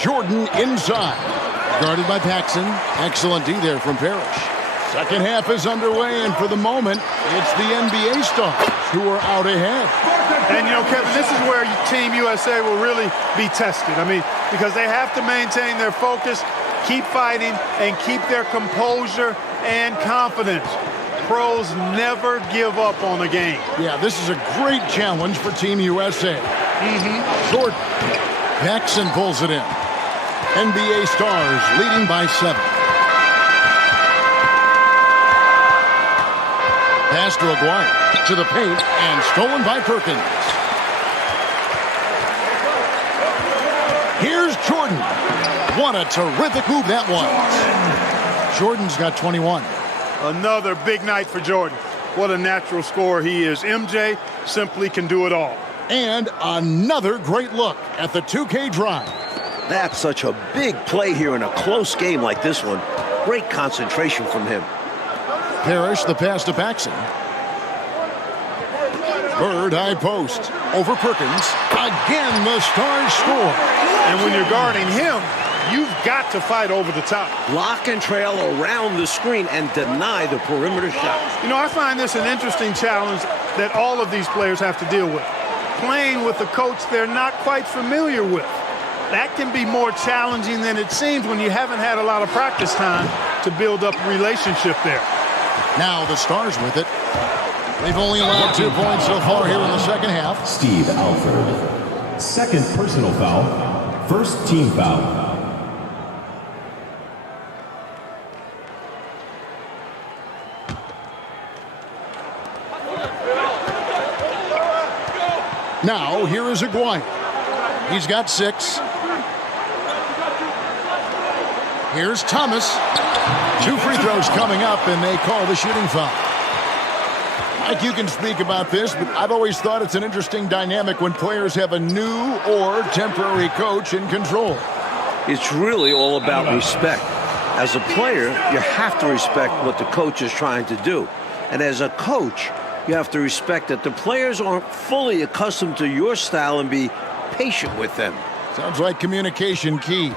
Jordan inside. Guarded by Paxson. Excellent D there from Parrish. Second half is underway, and for the moment, it's the NBA Stars who are out ahead. And, you know, Kevin, this is where Team USA will really be tested. I mean, because they have to maintain their focus, keep fighting, and keep their composure and confidence. Pros never give up on a game. Yeah, this is a great challenge for Team USA. Jordan. Paxson pulls it in. NBA Stars leading by 7. Pass to Aguirre, to the paint, and stolen by Perkins. Here's Jordan. What a terrific move that was. Jordan's got 21. Another big night for Jordan. What a natural scorer he is. MJ simply can do it all. And another great look at the 2K drive. That's such a big play here in a close game like this one. Great concentration from him. Parrish, the pass to Paxson. Bird, high post. Over Perkins. Again, the Stars score. And when you're guarding him, you've got to fight over the top. Block and trail around the screen and deny the perimeter shot. You know, I find this an interesting challenge that all of these players have to deal with. Playing with a coach they're not quite familiar with. That can be more challenging than it seems when you haven't had a lot of practice time to build up a relationship there. Now the Stars with it. They've only allowed 2 points so far here in the second half. Steve Alford. Second personal foul. First team foul. Now here is Aguirre. He's got 6. Here's Thomas. 2 free throws coming up, and they call the shooting foul. Mike, you can speak about this, but I've always thought it's an interesting dynamic when players have a new or temporary coach in control. It's really all about respect. As a player, you have to respect what the coach is trying to do. And as a coach, you have to respect that the players aren't fully accustomed to your style and be patient with them. Sounds like communication key.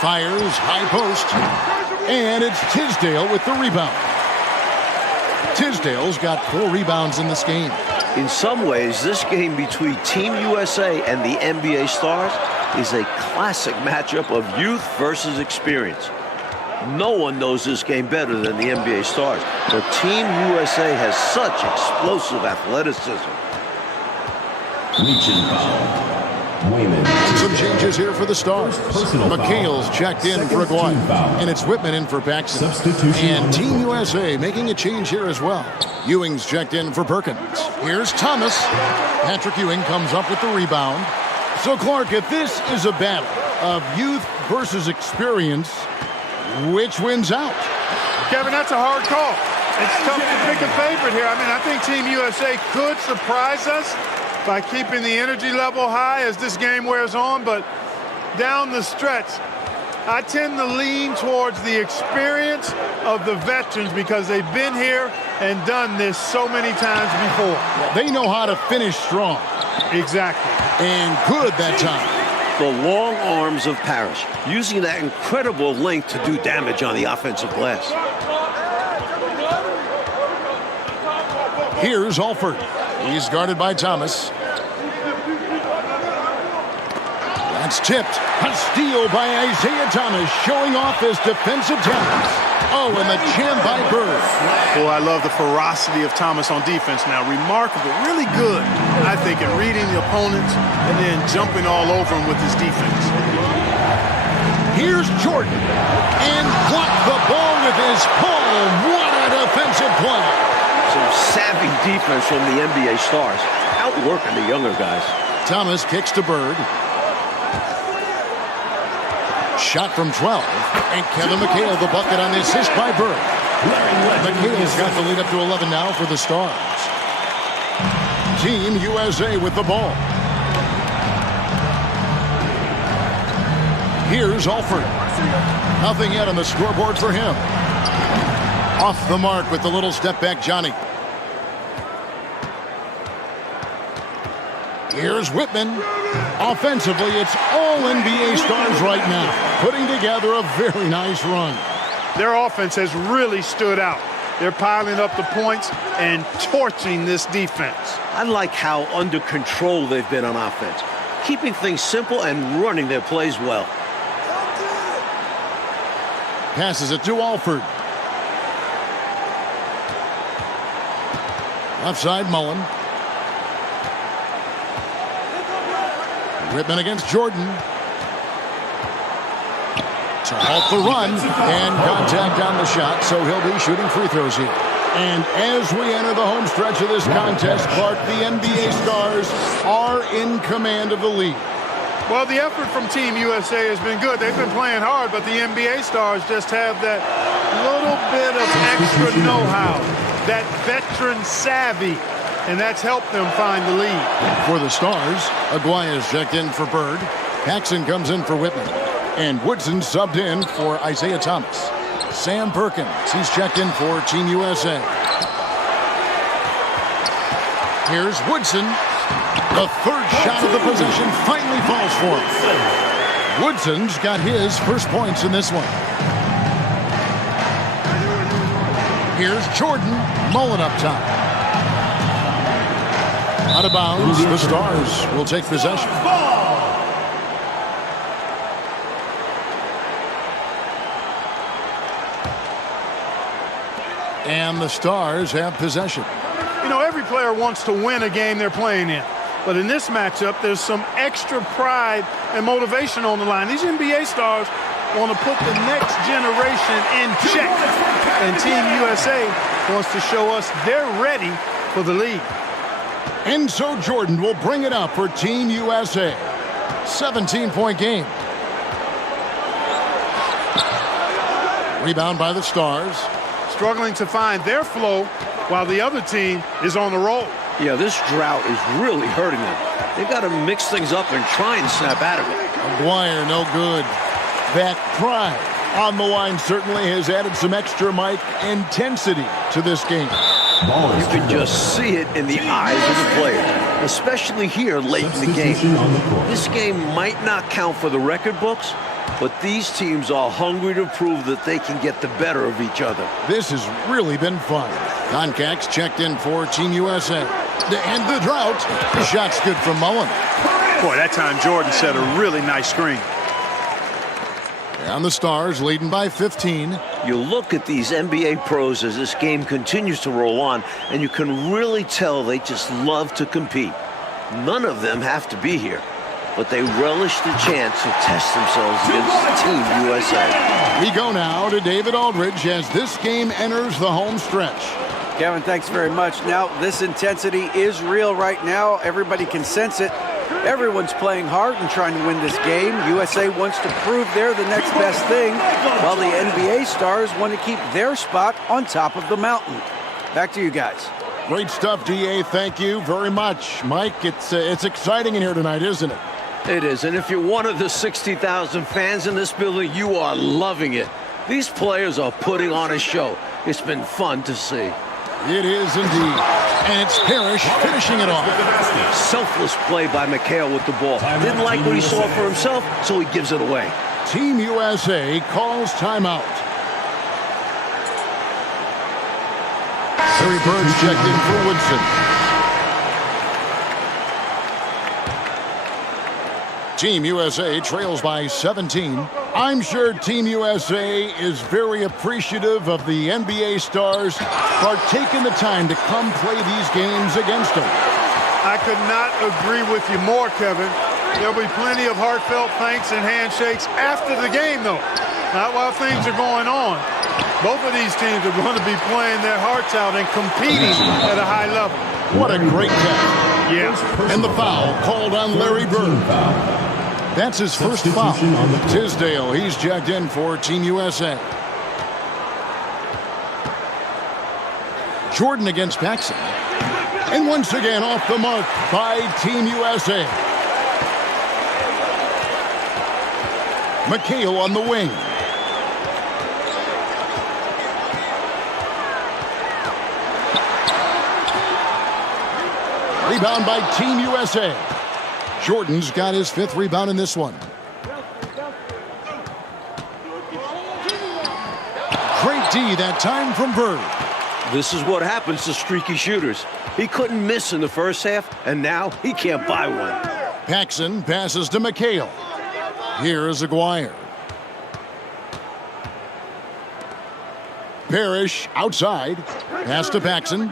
Fires, high post. And it's Tisdale with the rebound. Tisdale's got 4 rebounds in this game. In some ways, this game between Team USA and the NBA stars is a classic matchup of youth versus experience. No one knows this game better than the NBA stars, but Team USA has such explosive athleticism. Reaching foul. Wayman. Some changes here for the Stars. McHale's checked in for Aguayo, and it's Whitman in for Paxson. And Team USA making a change here as well. Ewing's checked in for Perkins. Here's Thomas. Patrick Ewing comes up with the rebound. So, Clark, if this is a battle of youth versus experience, which wins out? Kevin, that's a hard call. It's tough to pick a favorite here. I mean, I think Team USA could surprise us by keeping the energy level high as this game wears on, but down the stretch, I tend to lean towards the experience of the veterans because they've been here and done this so many times before. They know how to finish strong. Exactly. And good that time. The long arms of Parrish, using that incredible length to do damage on the offensive glass. Here's Alford. He's guarded by Thomas. That's tipped. A steal by Isaiah Thomas, showing off his defensive talents. Oh, and the jam by Bird. Boy, I love the ferocity of Thomas on defense now. Remarkable, really good, I think, at reading the opponents and then jumping all over them with his defense. Here's Jordan. And blocked the ball with his palm. What a defensive play. Some savvy defense from the NBA stars, outworking the younger guys. Thomas kicks to Bird. Shot from 12. And Kevin McHale the bucket on the assist by Bird. McHale's got the lead up to 11 now for the Stars. Team USA with the ball. Here's Alford. Nothing yet on the scoreboard for him. Off the mark with the little step back, Johnny. Here's Whitman. Offensively, it's all NBA stars right now, putting together a very nice run. Their offense has really stood out. They're piling up the points and torching this defense. I like how under control they've been on offense, keeping things simple and running their plays well. Passes it to Alford. Left side, Mullen. Whitman against Jordan. To halt the run and contact on the shot, so he'll be shooting free throws here. And as we enter the home stretch of this contest, Clark, the NBA stars are in command of the lead. Well, the effort from Team USA has been good. They've been playing hard, but the NBA stars just have that little bit of extra know-how, that veteran savvy, and that's helped them find the lead. For the Stars, Aguayo's checked in for Bird. Paxson comes in for Whitman. And Woodson subbed in for Isaiah Thomas. Sam Perkins, he's checked in for Team USA. Here's Woodson. The third shot of the possession finally falls for him. Woodson's got his first points in this one. Here's Jordan. Mullen up top. Out of bounds, the Stars will take possession. And the Stars have possession. You know, every player wants to win a game they're playing in. But in this matchup, there's some extra pride and motivation on the line. These NBA stars want to put the next generation in check. And Team USA wants to show us they're ready for the lead. And so Jordan will bring it up for Team USA. 17-point game. Rebound by the Stars. Struggling to find their flow while the other team is on the roll. Yeah, this drought is really hurting them. They've got to mix things up and try and snap out of it. Aguayo, no good. That pride on the line certainly has added some extra intensity to this game. You can just see it in the eyes of the players, especially here late in the game. This game might not count for the record books, But these teams are hungry to prove that they can get the better of each other. This has really been fun. Concax checked in for Team USA. And the drought. The shot's good from Mullen. Boy, that time Jordan set a really nice screen. And the Stars leading by 15. You look at these NBA pros as this game continues to roll on, and you can really tell they just love to compete. None of them have to be here, but they relish the chance to test themselves against Team USA. We go now to David Aldridge as this game enters the home stretch. Kevin, thanks very much. Now, this intensity is real right now. Everybody can sense it. Everyone's playing hard and trying to win this game. USA wants to prove they're the next best thing, while the NBA stars want to keep their spot on top of the mountain. Back to you guys. Great stuff, DA. Thank you very much. Mike, it's exciting in here tonight, isn't it? It is, and if you're one of the 60,000 fans in this building, you are loving it. These players are putting on a show. It's been fun to see. It is indeed. And it's Parrish finishing it off. Selfless play by McHale with the ball. Didn't like what he saw for himself, so he gives it away. Team USA calls timeout. Larry Bird's checked in for Woodson. Team USA trails by 17. I'm sure Team USA is very appreciative of the NBA stars for taking the time to come play these games against them. I could not agree with you more, Kevin. There'll be plenty of heartfelt thanks and handshakes after the game, though. Not while things are going on. Both of these teams are going to be playing their hearts out and competing at a high level. What a great catch. Yeah. And the foul called on Larry Bird. That's his first foul. Tisdale, he's checked in for Team USA. Jordan against Paxson. And once again off the mark by Team USA. McHale on the wing. Rebound by Team USA. Jordan's got his 5th rebound in this one. Great D that time from Bird. This is what happens to streaky shooters. He couldn't miss in the first half, and now he can't buy one. Paxson passes to McHale. Here's Aguirre. Parrish outside. Pass to Paxson.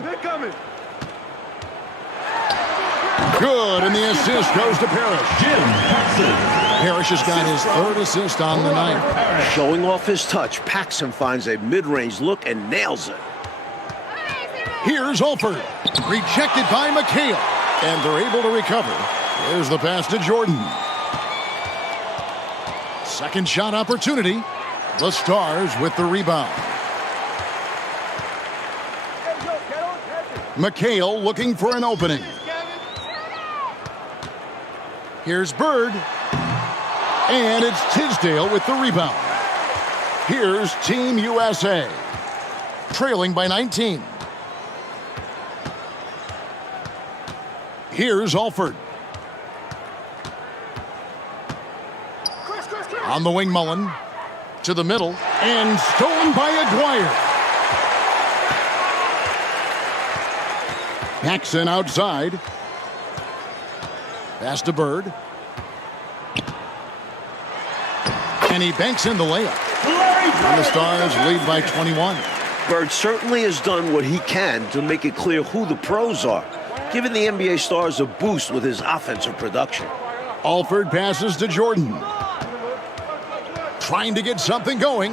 Good, and the assist goes to Parrish. Parrish has got his 3rd assist on the night. Showing off his touch, Paxson finds a mid-range look and nails it. Here's Alford. Rejected by McHale. And they're able to recover. Here's the pass to Jordan. Second shot opportunity. The Stars with the rebound. McHale looking for an opening. Here's Bird. And it's Tisdale with the rebound. Here's Team USA. Trailing by 19. Here's Alford. On the wing, Mullen. To the middle. And stolen by Aguirre. Paxson outside. Pass to Bird. And he banks in the layup. And the Stars lead by 21. Bird certainly has done what he can to make it clear who the pros are, giving the NBA stars a boost with his offensive production. Alford passes to Jordan. Trying to get something going.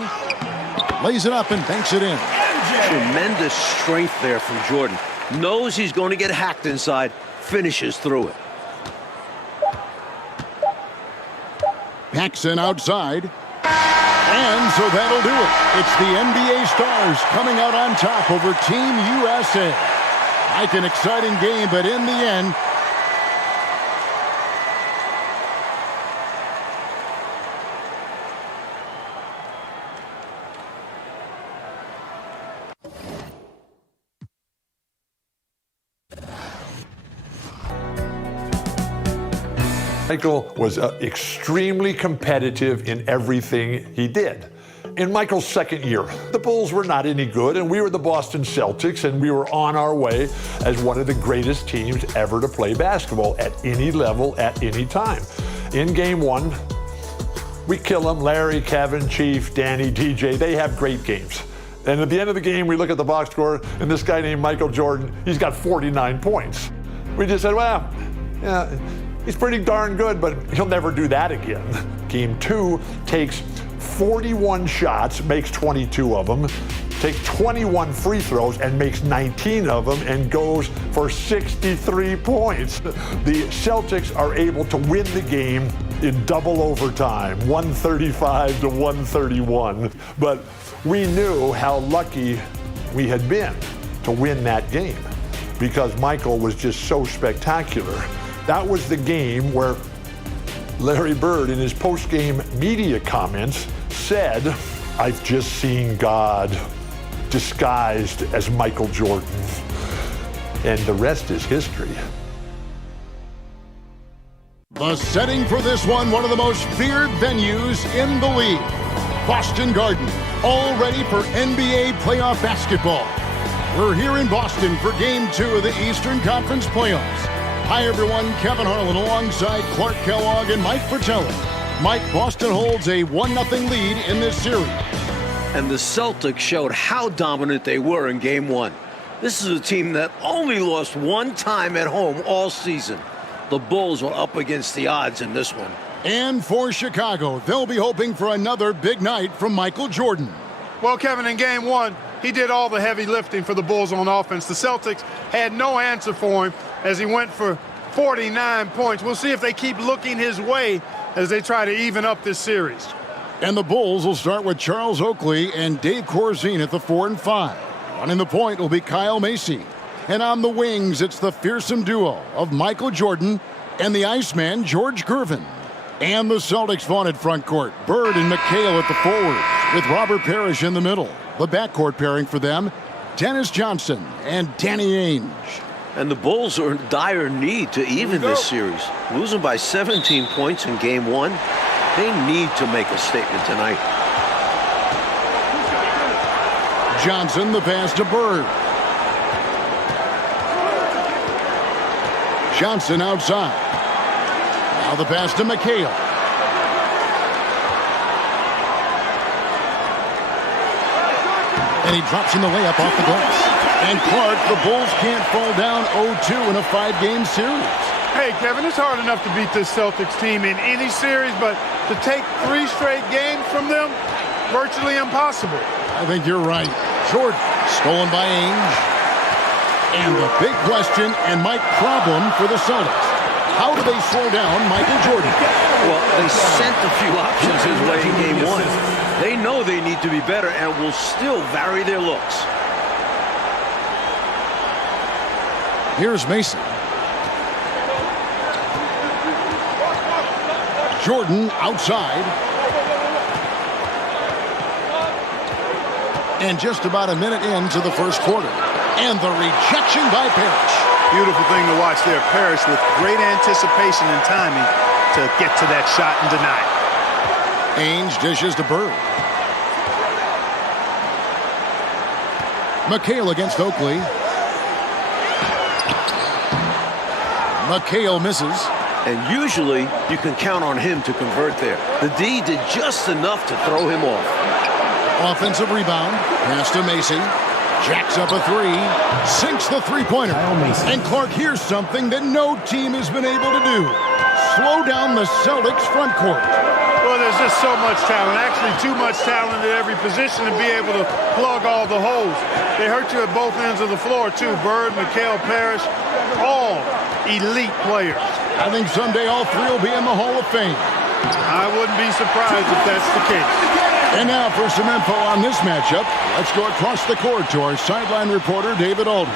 Lays it up and banks it in. Tremendous strength there from Jordan. Knows he's going to get hacked inside, finishes through it. Paxson outside. And so that'll do it. It's the NBA Stars coming out on top over Team USA. Like an exciting game, but in the end, Michael was extremely competitive in everything he did. In Michael's second year, the Bulls were not any good, and we were the Boston Celtics, and we were on our way as one of the greatest teams ever to play basketball at any level, at any time. In game one, we kill them. Larry, Kevin, Chief, Danny, DJ, they have great games. And at the end of the game, we look at the box score, and this guy named Michael Jordan, he's got 49 points. We just said, well, yeah, he's pretty darn good, but he'll never do that again. Game two takes 41 shots, makes 22 of them, takes 21 free throws and makes 19 of them and goes for 63 points. The Celtics are able to win the game in double overtime, 135 to 131. But we knew how lucky we had been to win that game because Michael was just so spectacular. That was the game where Larry Bird, in his post-game media comments, said, "I've just seen God disguised as Michael Jordan." And the rest is history. The setting for this one of the most feared venues in the league. Boston Garden, all ready for NBA playoff basketball. We're here in Boston for Game 2 of the Eastern Conference Playoffs. Hi, everyone. Kevin Harlan alongside Clark Kellogg and Mike Fratelli. Mike, Boston holds a 1-0 lead in this series. And the Celtics showed how dominant they were in Game 1. This is a team that only lost one time at home all season. The Bulls were up against the odds in this one. And for Chicago, they'll be hoping for another big night from Michael Jordan. Well, Kevin, in Game 1, he did all the heavy lifting for the Bulls on offense. The Celtics had no answer for him as he went for 49 points. We'll see if they keep looking his way as they try to even up this series. And the Bulls will start with Charles Oakley and Dave Corzine at the 4 and 5. Running the point will be Kyle Macy. And on the wings, it's the fearsome duo of Michael Jordan and the Iceman, George Gervin. And the Celtics' vaunted front court, Bird and McHale at the forward, with Robert Parrish in the middle. The backcourt pairing for them, Dennis Johnson and Danny Ainge. And the Bulls are in dire need to even this series. Losing by 17 points in Game 1, they need to make a statement tonight. Johnson, the pass to Bird. Johnson outside. Now the pass to McHale. And he drops in the layup off the glass. And Clark, the Bulls can't fall down 0-2 in a 5-game series. Hey, Kevin, it's hard enough to beat this Celtics team in any series, but to take 3 straight games from them, virtually impossible. I think you're right. Jordan, stolen by Ainge. And the big question and Mike problem for the Celtics. How do they slow down Michael Jordan? Well, they sent a few options his way in Game 1. They know they need to be better and will still vary their looks. Here's Mason. Jordan outside. And just about a minute into the first quarter. And the rejection by Parrish. Beautiful thing to watch there. Parrish with great anticipation and timing to get to that shot and deny it. Ainge dishes to Bird. McHale against Oakley. McHale misses. And usually, you can count on him to convert there. The D did just enough to throw him off. Offensive rebound. Pass to Macy. Jacks up a 3. Sinks the three-pointer. And Clark hears something that no team has been able to do. Slow down the Celtics front court. Well, there's just so much talent. Actually, too much talent at every position to be able to plug all the holes. They hurt you at both ends of the floor, too. Bird, McHale, Parrish, all elite players. I think someday all 3 will be in the Hall of Fame. I wouldn't be surprised if that's the case. And now for some info on this matchup, let's go across the court to our sideline reporter, David Aldridge.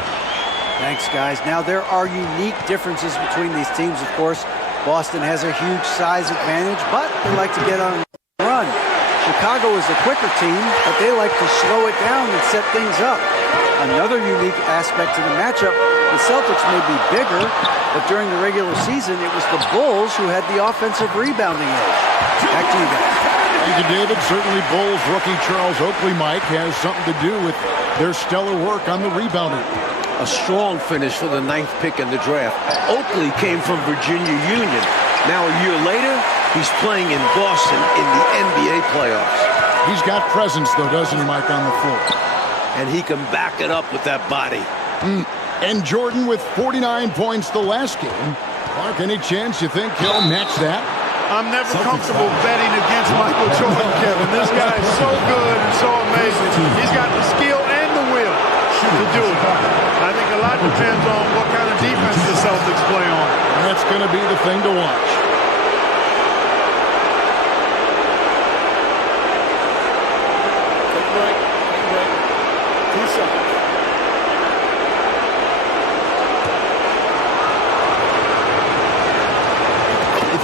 Thanks, guys. Now, there are unique differences between these teams, of course. Boston has a huge size advantage, but they like to get on a run. Chicago is a quicker team, but they like to slow it down and set things up. Another unique aspect to the matchup, the Celtics may be bigger, but during the regular season, it was the Bulls who had the offensive rebounding edge. Back to you guys. Thank you, David. Certainly Bulls rookie Charles Oakley, Mike, has something to do with their stellar work on the rebounding. A strong finish for the 9th pick in the draft. Oakley came from Virginia Union. Now a year later, he's playing in Boston in the NBA playoffs. He's got presence, though, doesn't he, Mike, on the floor? And he can back it up with that body. And Jordan with 49 points the last game. Clark, any chance you think he'll match that? I'm never comfortable betting against Michael Jordan, Kevin. This guy is so good and so amazing. He's got the skill and the will to do it. I think a lot depends on what kind of defense the Celtics play on. That's going to be the thing to watch.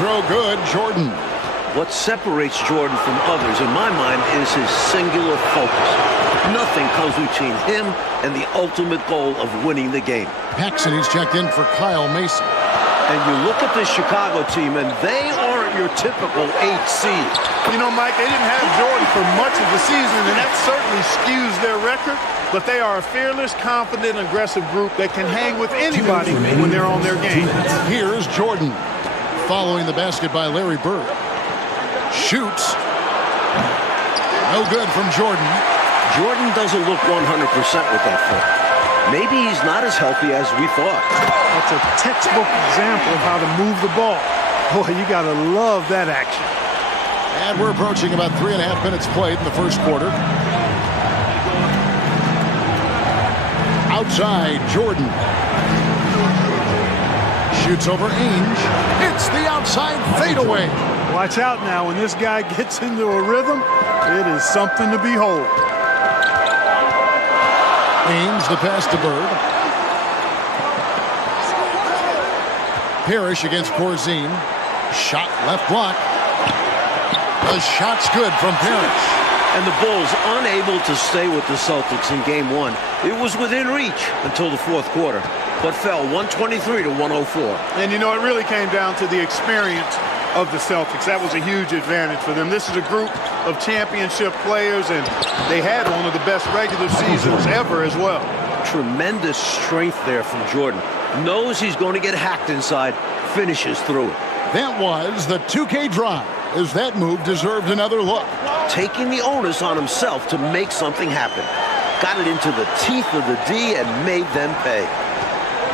Throw good, Jordan. What separates Jordan from others, in my mind, is his singular focus. Nothing comes between him and the ultimate goal of winning the game. Paxson, he's checked in for Kyle Mason. And you look at this Chicago team, and they aren't your typical 8 seed. You know, Mike, they didn't have Jordan for much of the season, and that certainly skews their record. But they are a fearless, confident, aggressive group that can hang with anybody when they're on their game. Here's Jordan. Following the basket by Larry Bird. Shoots. No good from Jordan. Jordan doesn't look 100% with that foot. Maybe he's not as healthy as we thought. That's a textbook example of how to move the ball. Boy, you got to love that action. And we're approaching about 3.5 minutes played in the first quarter. Outside, Jordan. Shoots over Ainge. It's the outside fadeaway. Watch out now. When this guy gets into a rhythm, it is something to behold. Ainge, the pass to Bird. Parrish against Corzine. Shot left block. The shot's good from Parrish. And the Bulls unable to stay with the Celtics in Game 1. It was within reach until the fourth quarter, but fell 123 to 104. And you know, it really came down to the experience of the Celtics. That was a huge advantage for them. This is a group of championship players, and they had one of the best regular seasons ever as well. Tremendous strength there from Jordan. Knows he's going to get hacked inside, finishes through it. That was the 2K drive, as that move deserved another look. Taking the onus on himself to make something happen. Got it into the teeth of the D and made them pay.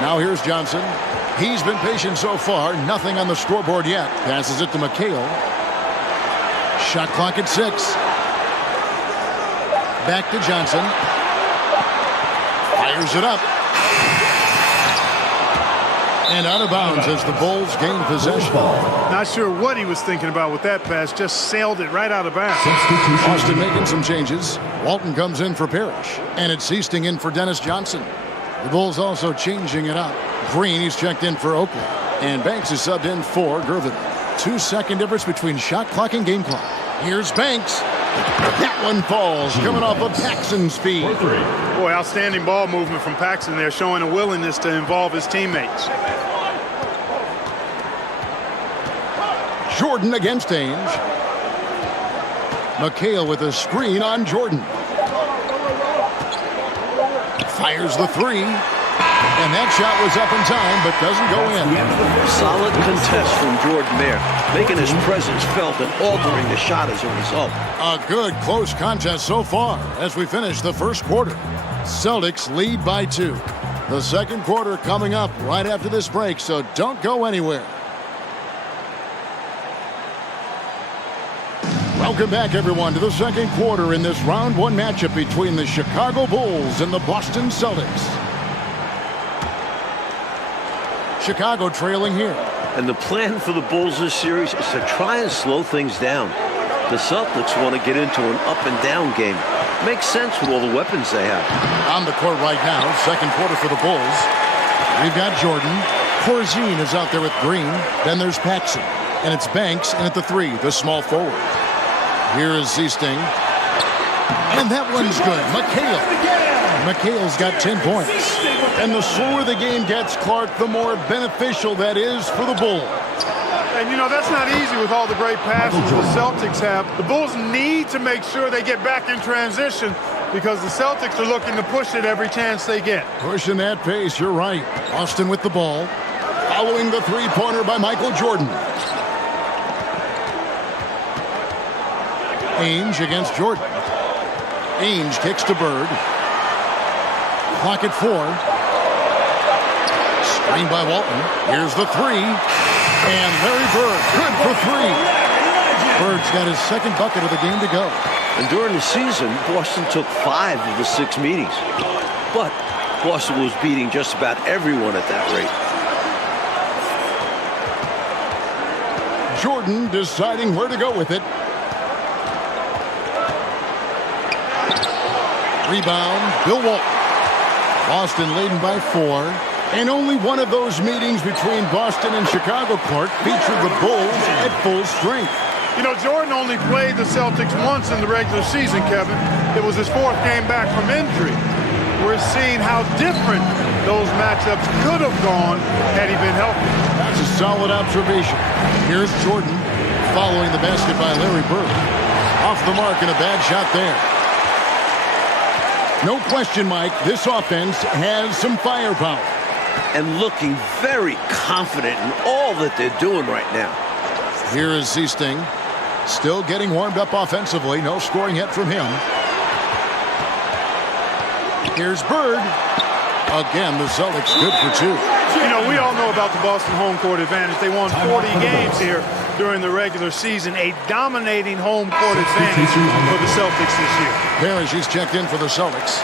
Now here's Johnson. He's been patient so far. Nothing on the scoreboard yet. Passes it to McHale. Shot clock at 6. Back to Johnson. Fires it up. And out of bounds as the Bulls gain possession. Not sure what he was thinking about with that pass. Just sailed it right out of bounds. Austin making some changes. Walton comes in for Parrish. And it's Easting in for Dennis Johnson. The Bulls also changing it up. Green, he's checked in for Oakley. And Banks is subbed in for Gervin. 2-second difference between shot clock and game clock. Here's Banks. That one falls, coming off of Paxson's speed. Boy, outstanding ball movement from Paxson there, showing a willingness to involve his teammates. Jordan against Ainge. McHale with a screen on Jordan. Fires the 3. And that shot was up in time, but doesn't go in. Solid contest from Jordan there, making his presence felt and altering the shot as a result. A good close contest so far as we finish the first quarter. Celtics lead by 2. The second quarter coming up right after this break, so don't go anywhere. Welcome back, everyone, to the second quarter in this round 1 matchup between the Chicago Bulls and the Boston Celtics. Chicago trailing here. And the plan for the Bulls this series is to try and slow things down. The Celtics want to get into an up and down game. Makes sense with all the weapons they have. On the court right now, second quarter for the Bulls. We've got Jordan. Corzine is out there with Green. Then there's Paxson. And it's Banks in at the 3, the small forward. Here is Seasting. And that one's good. McHale's got 10 points. And the slower the game gets, Clark, the more beneficial that is for the Bulls. And, you know, that's not easy with all the great passes the Celtics have. The Bulls need to make sure they get back in transition because the Celtics are looking to push it every chance they get. Pushing that pace, you're right. Austin with the ball. Following the three-pointer by Michael Jordan. Ainge against Jordan. Ainge kicks to Bird. Clock at 4. Screen by Walton. Here's the three. And Larry Bird, good for 3. Bird's got his second bucket of the game to go. And during the season, Boston took 5 of the 6 meetings. But Boston was beating just about everyone at that rate. Jordan deciding where to go with it. Rebound, Bill Walton. Boston leading by 4. And only one of those meetings between Boston and Chicago, Clark, featured the Bulls at full strength. You know, Jordan only played the Celtics once in the regular season, Kevin. It was his 4th game back from injury. We're seeing how different those matchups could have gone had he been healthy. That's a solid observation. Here's Jordan following the basket by Larry Bird. Off the mark and a bad shot there. No question, Mike, this offense has some firepower. And looking very confident in all that they're doing right now. Here is Seasting. Still getting warmed up offensively. No scoring yet from him. Here's Bird. Again, the Celtics good for 2. You know, we all know about the Boston home court advantage. They won 40 games here during the regular season. A dominating home court advantage for the Celtics this year. Parrish is checked in for the Celtics.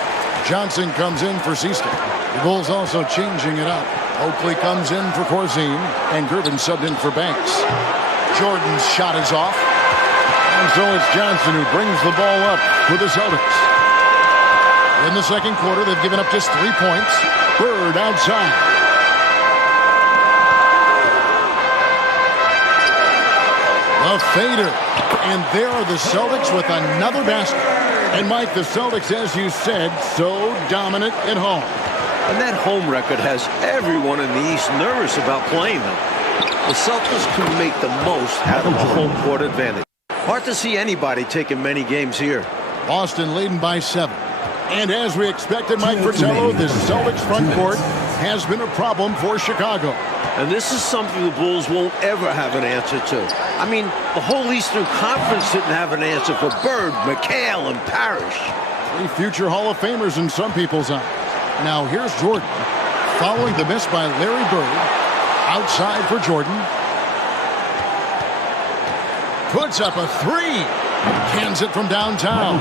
Johnson comes in for Seasting. The Bulls also changing it up. Oakley comes in for Corzine, and Gervin subbed in for Banks. Jordan's shot is off. And so it's Johnson who brings the ball up for the Celtics. In the second quarter, they've given up just 3 points. Bird outside. A fader. And there are the Celtics with another basket. And Mike, the Celtics, as you said, so dominant at home. And that home record has everyone in the East nervous about playing them. The Celtics can make the most out of the home court advantage. Hard to see anybody taking many games here. Boston leading by 7. And as we expected, Mike Fratello, the Celtics front court has been a problem for Chicago. And this is something the Bulls won't ever have an answer to. I mean, the whole Eastern Conference didn't have an answer for Bird, McHale, and Parrish. 3 future Hall of Famers in some people's eyes. Now here's Jordan, following the miss by Larry Bird. Outside for Jordan. Puts up a 3. Cans it from downtown.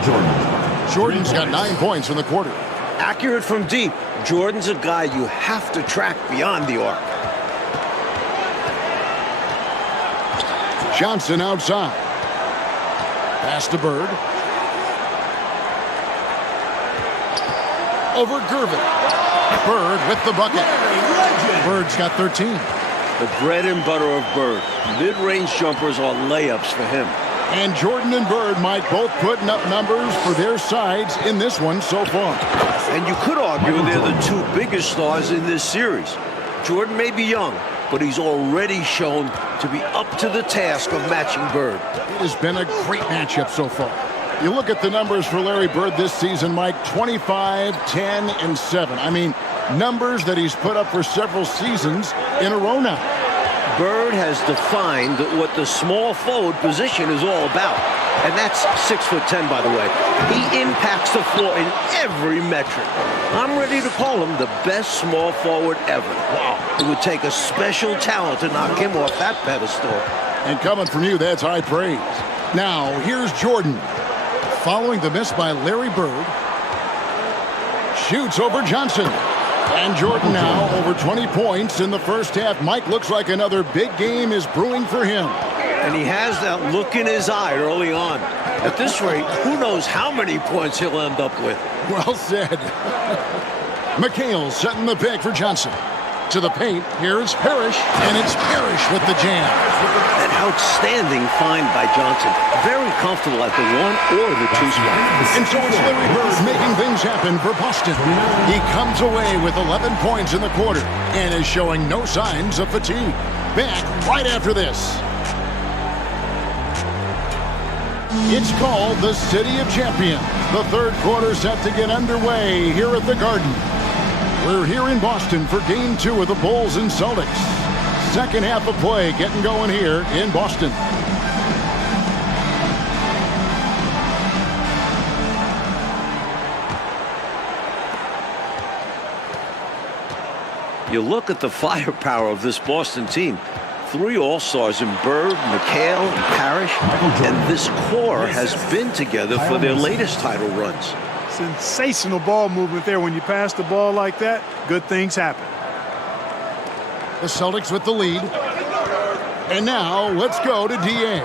Jordan's got 9 points in the quarter. Accurate from deep. Jordan's a guy you have to track beyond the arc. Johnson outside. Pass to Bird. Over Gervin. Bird with the bucket. Bird's got 13. The bread and butter of Bird. Mid-range jumpers are layups for him. And Jordan and Bird might both putting up numbers for their sides in this one so far. And you could argue they're the 2 biggest stars in this series. Jordan may be young, but he's already shown to be up to the task of matching Bird. It has been a great matchup so far. You look at the numbers for Larry Bird this season, Mike, 25, 10, and 7. I mean, numbers that he's put up for several seasons in a row now. Bird has defined what the small forward position is all about. And that's 6'10", by the way. He impacts the floor in every metric. I'm ready to call him the best small forward ever. Wow. It would take a special talent to knock him off that pedestal. And coming from you, that's high praise. Now, here's Jordan. Following the miss by Larry Bird. Shoots over Johnson. And Jordan now over 20 points in the first half. Mike, looks like another big game is brewing for him. And he has that look in his eye early on. At this rate, who knows how many points he'll end up with. Well said. McHale setting the pick for Johnson. To the paint, here's Parrish, and it's Parrish with the jam. An outstanding find by Johnson. Very comfortable at the 1 or the 2 spot. And so it's Larry Bird making things happen for Boston. He comes away with 11 points in the quarter and is showing no signs of fatigue. Back right after this. It's called the City of Champions. The third quarter set to get underway here at the Garden. We're here in Boston for Game 2 of the Bulls and Celtics. Second half of play getting going here in Boston. You look at the firepower of this Boston team. 3 All-Stars in Bird, McHale, and Parrish. And this core has been together for their latest title runs. Sensational ball movement there. When you pass the ball like that, good things happen. The Celtics with the lead. And now let's go to DA.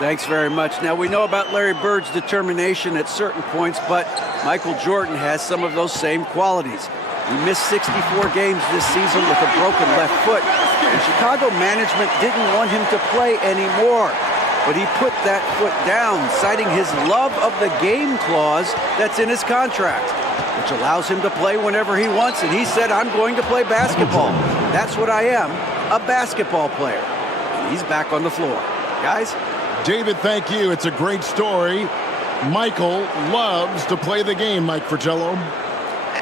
Thanks very much. Now, we know about Larry Bird's determination at certain points, but Michael Jordan has some of those same qualities. He missed 64 games this season with a broken left foot, and Chicago management didn't want him to play anymore. But he put that foot down, citing his love of the game clause that's in his contract, which allows him to play whenever he wants. And he said, I'm going to play basketball. That's what I am, a basketball player. And he's back on the floor. Guys? David, thank you. It's a great story. Michael loves to play the game, Mike Fratello.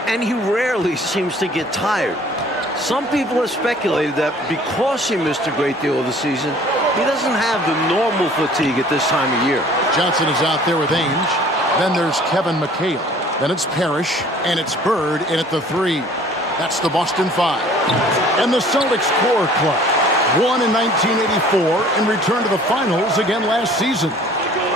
And he rarely seems to get tired. Some people have speculated that because he missed a great deal of the season, he doesn't have the normal fatigue at this time of year. Johnson is out there with Ainge. Then there's Kevin McHale. Then it's Parrish, and it's Bird in at the 3. That's the Boston 5. And the Celtics core club won in 1984 and returned to the finals again last season.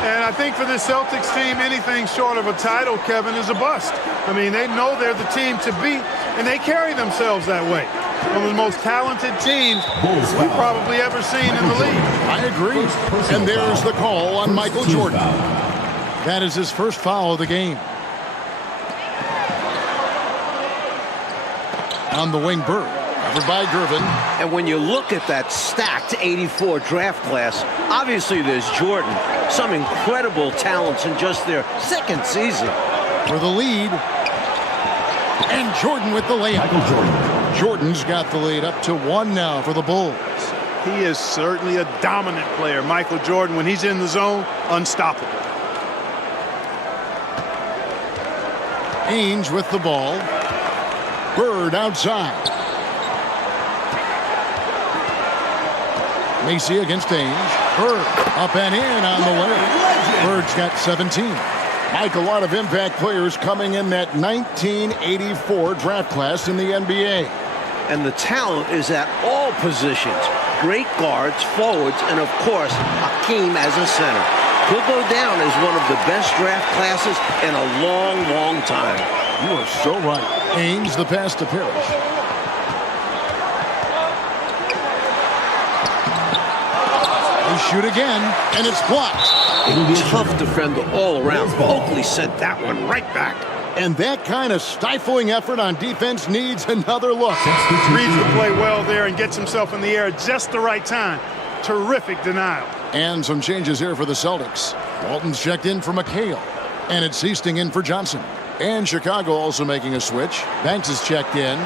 And I think for this Celtics team, anything short of a title, Kevin, is a bust. I mean, they know they're the team to beat, and they carry themselves that way. One of the most talented teams we've probably ever seen in the league. I agree. And there's the call on Michael Jordan. That is his first foul of the game. On the wing, Bird. Covered by Gervin. And when you look at that stacked 84 draft class, obviously there's Jordan. Some incredible talents in just their second season. For the lead. And Jordan with the layup. Jordan's got the lead up to 1 now for the Bulls. He is certainly a dominant player. Michael Jordan, when he's in the zone, unstoppable. Ainge with the ball. Bird outside. Macy against Ainge. Bird up and in on the way. Bird's got 17. Mike, a lot of impact players coming in that 1984 draft class in the NBA. And the talent is at all positions. Great guards, forwards, and of course, Hakeem as a center. He'll go down as one of the best draft classes in a long, long time. You are so right. Ainge the pass to Parrish. They shoot again, and it's blocked. Tough defender all around. Oakley sent that one right back. And that kind of stifling effort on defense needs another look. Reads the play well there and gets himself in the air at just the right time. Terrific denial. And some changes here for the Celtics. Walton's checked in for McHale. And it's Easting in for Johnson. And Chicago also making a switch. Banks is checked in.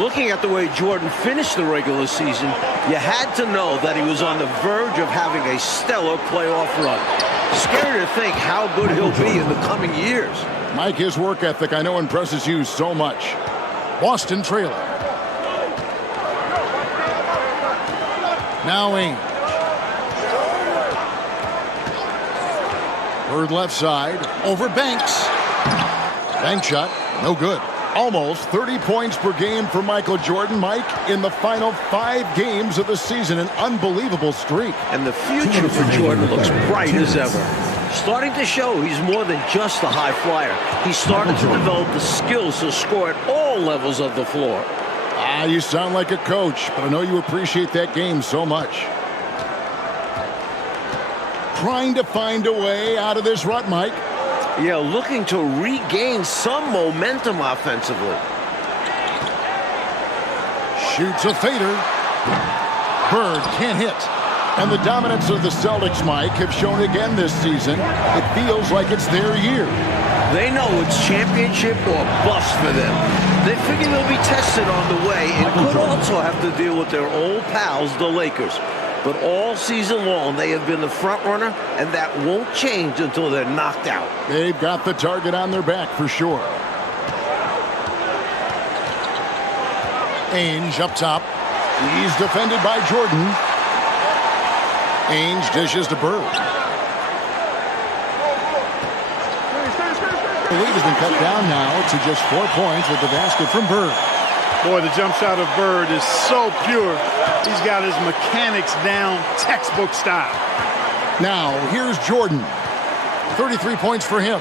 Looking at the way Jordan finished the regular season, you had to know that he was on the verge of having a stellar playoff run. Scary to think how good he'll be in the coming years. Mike, his work ethic I know impresses you so much. Boston trailing. Now Ainge. Bird left side. Over Banks. Bank shot. No good. Almost 30 points per game for Michael Jordan. Mike, in the final 5 games of the season, an unbelievable streak. And the future for Jordan looks bright as ever. Starting to show he's more than just a high flyer. He's started to develop the skills to score at all levels of the floor. Ah, you sound like a coach, but I know you appreciate that game so much. Trying to find a way out of this rut, Mike. Yeah, looking to regain some momentum offensively. Shoots a fader. Bird can't hit. And the dominance of the Celtics, Mike, have shown again this season. It feels like it's their year. They know it's championship or bust for them. They figure they'll be tested on the way and could also have to deal with their old pals, the Lakers. But all season long, they have been the front runner, and that won't change until they're knocked out. They've got the target on their back for sure. Ainge up top. He's defended by Jordan. Ainge dishes to Bird. The lead has been cut down now to just 4 points with the basket from Bird. Boy, the jump shot of Bird is so pure. He's got his mechanics down, textbook style. Now, here's Jordan. 33 points for him.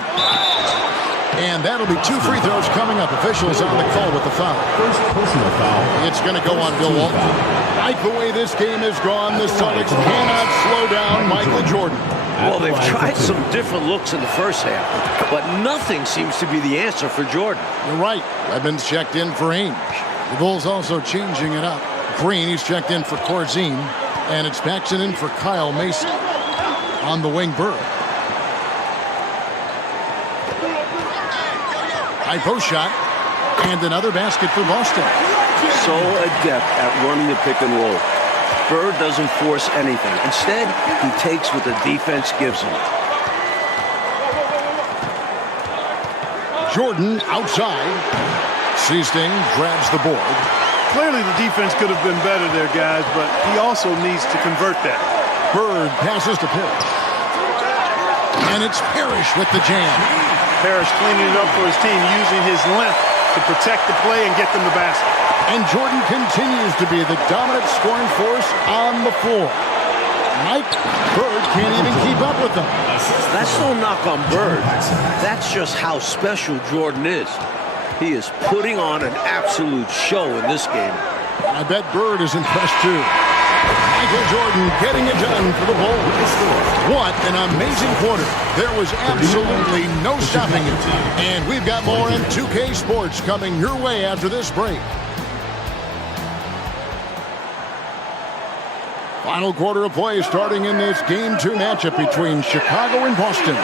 And that'll be 2 free throws coming up. Officials on the call with the foul. First personal foul. It's going to go on Bill Walton. Like the way this game has gone, the Celtics cannot slow down Michael Jordan. Well, they've tried some different looks in the first half, but nothing seems to be the answer for Jordan. You're right. Edmonds checked in for Ainge. The Bulls also changing it up. Green, he's checked in for Corzine. And it's Paxson in for Kyle Mason. On the wing, Bird. High post shot. And another basket for Boston. So adept at running the pick and roll. Bird doesn't force anything. Instead, he takes what the defense gives him. Jordan outside. Seasting grabs the board. Clearly the defense could have been better there, guys, but he also needs to convert that. Bird passes to Parrish. And it's Parrish with the jam. Parrish cleaning it up for his team, using his length to protect the play and get them the basket. And Jordan continues to be the dominant scoring force on the floor. Mike, Bird can't even keep up with them. That's no knock on Bird. That's just how special Jordan is. He is putting on an absolute show in this game. I bet Bird is impressed too. Michael Jordan getting it done for the Bulls. What an amazing quarter. There was absolutely no stopping it. And we've got more M2K Sports coming your way after this break. Final quarter of play starting in this Game 2 matchup between Chicago and Boston.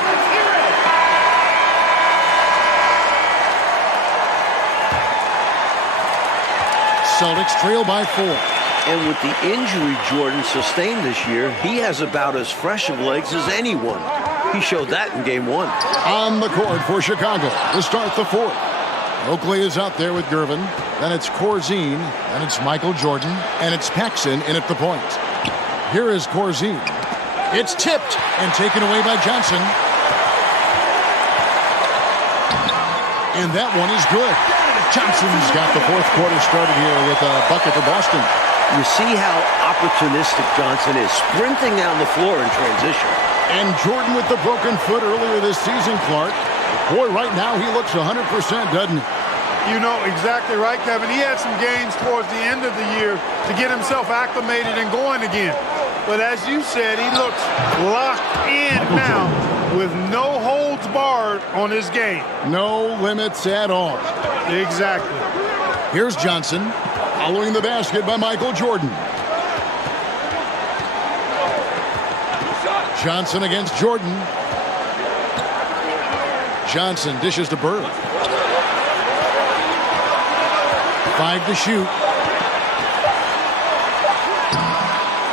Celtics trail by 4. And with the injury Jordan sustained this year, he has about as fresh of legs as anyone. He showed that in Game 1. On the court for Chicago to start the 4th. Oakley is out there with Gervin. Then it's Corzine. Then it's Michael Jordan. And it's Paxson in at the point. Here is Corzine. It's tipped and taken away by Johnson. And that one is good. Johnson's got the 4th quarter started here with a bucket for Boston. You see how opportunistic Johnson is, sprinting down the floor in transition. And Jordan with the broken foot earlier this season, Clark. Boy, right now he looks 100%, doesn't he? You know exactly right, Kevin. He had some games towards the end of the year to get himself acclimated and going again. But as you said, he looks locked in now with no holds barred on his game. No limits at all. Exactly. Here's Johnson, following the basket by Michael Jordan. Johnson against Jordan. Johnson dishes to Bird. 5 to shoot.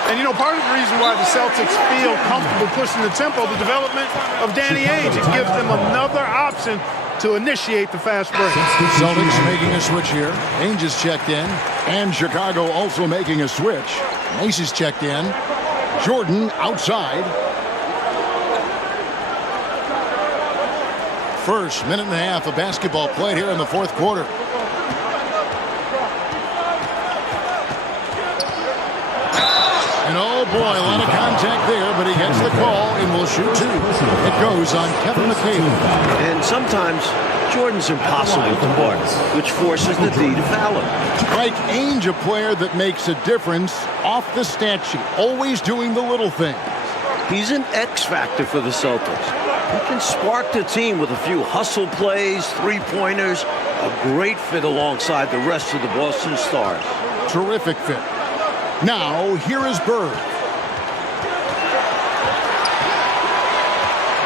And, you know, part of the reason why the Celtics feel comfortable pushing the tempo, the development of Danny Ainge, it gives them another option to initiate the fast break. Celtics making a switch here. Ainge is checked in. And Chicago also making a switch. Mace is checked in. Jordan outside. First minute and a half of basketball played here in the 4th quarter. And oh boy, a lot of contact there, but he gets the call and will shoot 2. It goes on Kevin McHale. And sometimes Jordan's impossible to guard, which forces the D to foul him. Like Ainge, a player that makes a difference off the stat sheet, always doing the little things. He's an X factor for the Celtics. He can spark the team with a few hustle plays, 3-pointers, a great fit alongside the rest of the Boston Stars. Terrific fit. Now, here is Bird.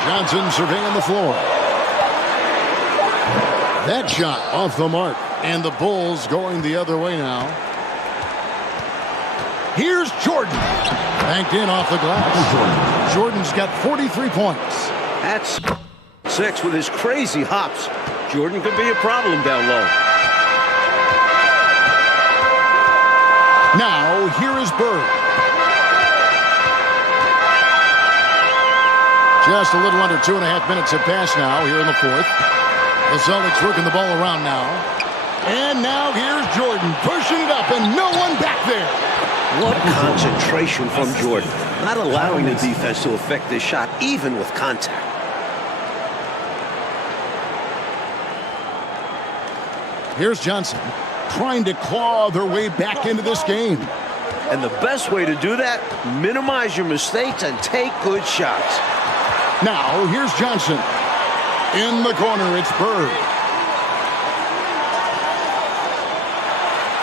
Johnson surveying the floor. That shot off the mark. And the Bulls going the other way now. Here's Jordan. Banked in off the glass. Jordan's got 43 points. That's 6 with his crazy hops. Jordan could be a problem down low. Now, here is Bird. Just a little under 2.5 minutes have passed now here in the fourth. The Celtics working the ball around now. And now here's Jordan pushing it up and no one back there. What concentration from Jordan. Not allowing the defense to affect this shot even with contact. Here's Johnson trying to claw their way back into this game. And the best way to do that, minimize your mistakes and take good shots. Now, here's Johnson. In the corner, it's Bird.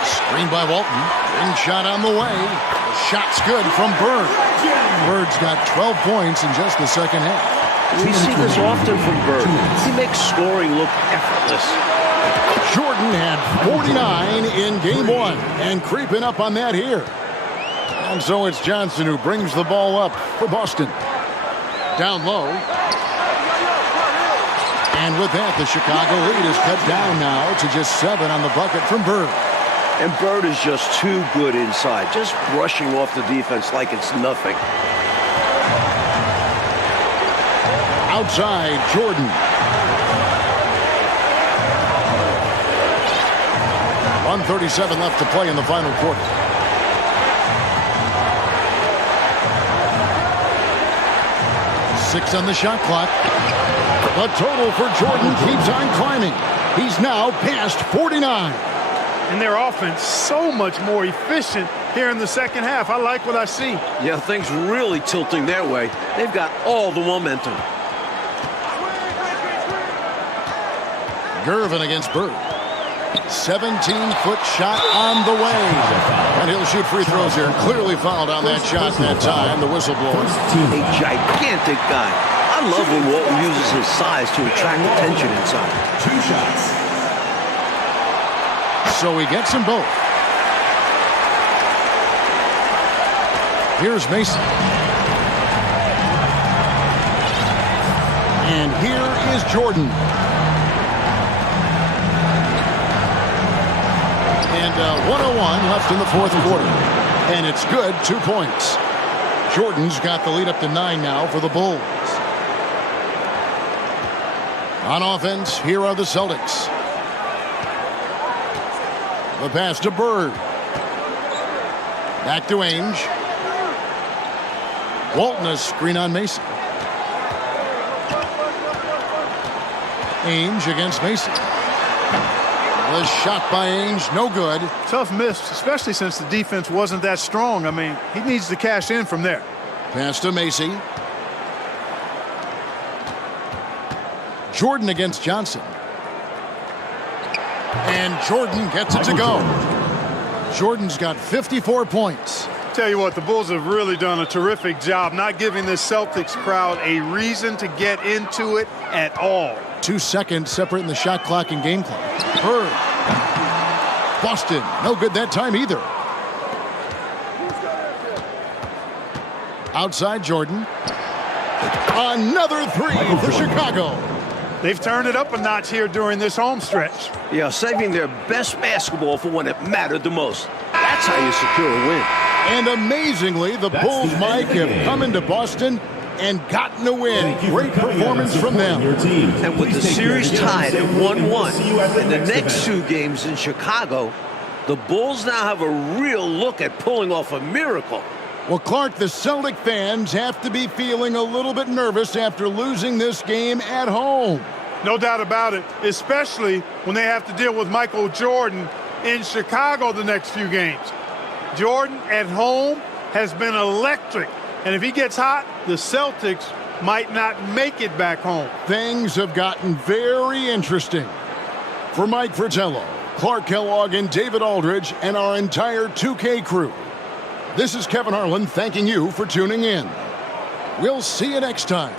Screen by Walton. Ring shot on the way. The shot's good from Bird. Bird's got 12 points in just the second half. We see this often from Bird. He makes scoring look effortless. Jordan had 49 in game one and creeping up on that here. And so it's Johnson who brings the ball up for Boston. Down low. And with that, the Chicago lead is cut down now to just 7 on the bucket from Bird. And Bird is just too good inside, just brushing off the defense like it's nothing. Outside, Jordan. 1:37 left to play in the final quarter. Six on the shot clock. The total for Jordan keeps on climbing. He's now past 49. And their offense so much more efficient here in the second half. I like what I see. Yeah, things really tilting their way. They've got all the momentum. Gervin against Bird. 17-foot shot on the way. And he'll shoot free throws here. Clearly fouled on that shot that time. The whistle blows. A gigantic guy. I love when Walton uses his size to attract attention inside. 2 shots. So he gets them both. Here's Mason. And here is Jordan. And 1:01 left in the fourth quarter. And it's good, 2 points. Jordan's got the lead up to 9 now for the Bulls. On offense, here are the Celtics. The pass to Bird. Back to Ainge. Walton, a screen on Mason. Ainge against Mason. The shot by Ainge, no good. Tough miss, especially since the defense wasn't that strong. I mean, he needs to cash in from there. Pass to Macy. Jordan against Johnson. And Jordan gets it to go. Jordan's got 54 points. Tell you what, the Bulls have really done a terrific job not giving this Celtics crowd a reason to get into it at all. 2 seconds separating the shot clock and game clock. Bird. Boston, no good that time either. Outside Jordan. Another 3 for Chicago. They've turned it up a notch here during this home stretch. Yeah, saving their best basketball for when it mattered the most. That's how you secure a win. And amazingly, the Bulls, Mike, have come into Boston and gotten a win. Great performance from them. And with the series tied at 1-1 and the next 2 games in Chicago, the Bulls now have a real look at pulling off a miracle. Well, Clark, the Celtic fans have to be feeling a little bit nervous after losing this game at home. No doubt about it, especially when they have to deal with Michael Jordan in Chicago the next few games. Jordan at home has been electric, and if he gets hot, the Celtics might not make it back home. Things have gotten very interesting. For Mike Fratello, Clark Kellogg and David Aldridge and our entire 2K crew. This is Kevin Harlan thanking you for tuning in. We'll see you next time.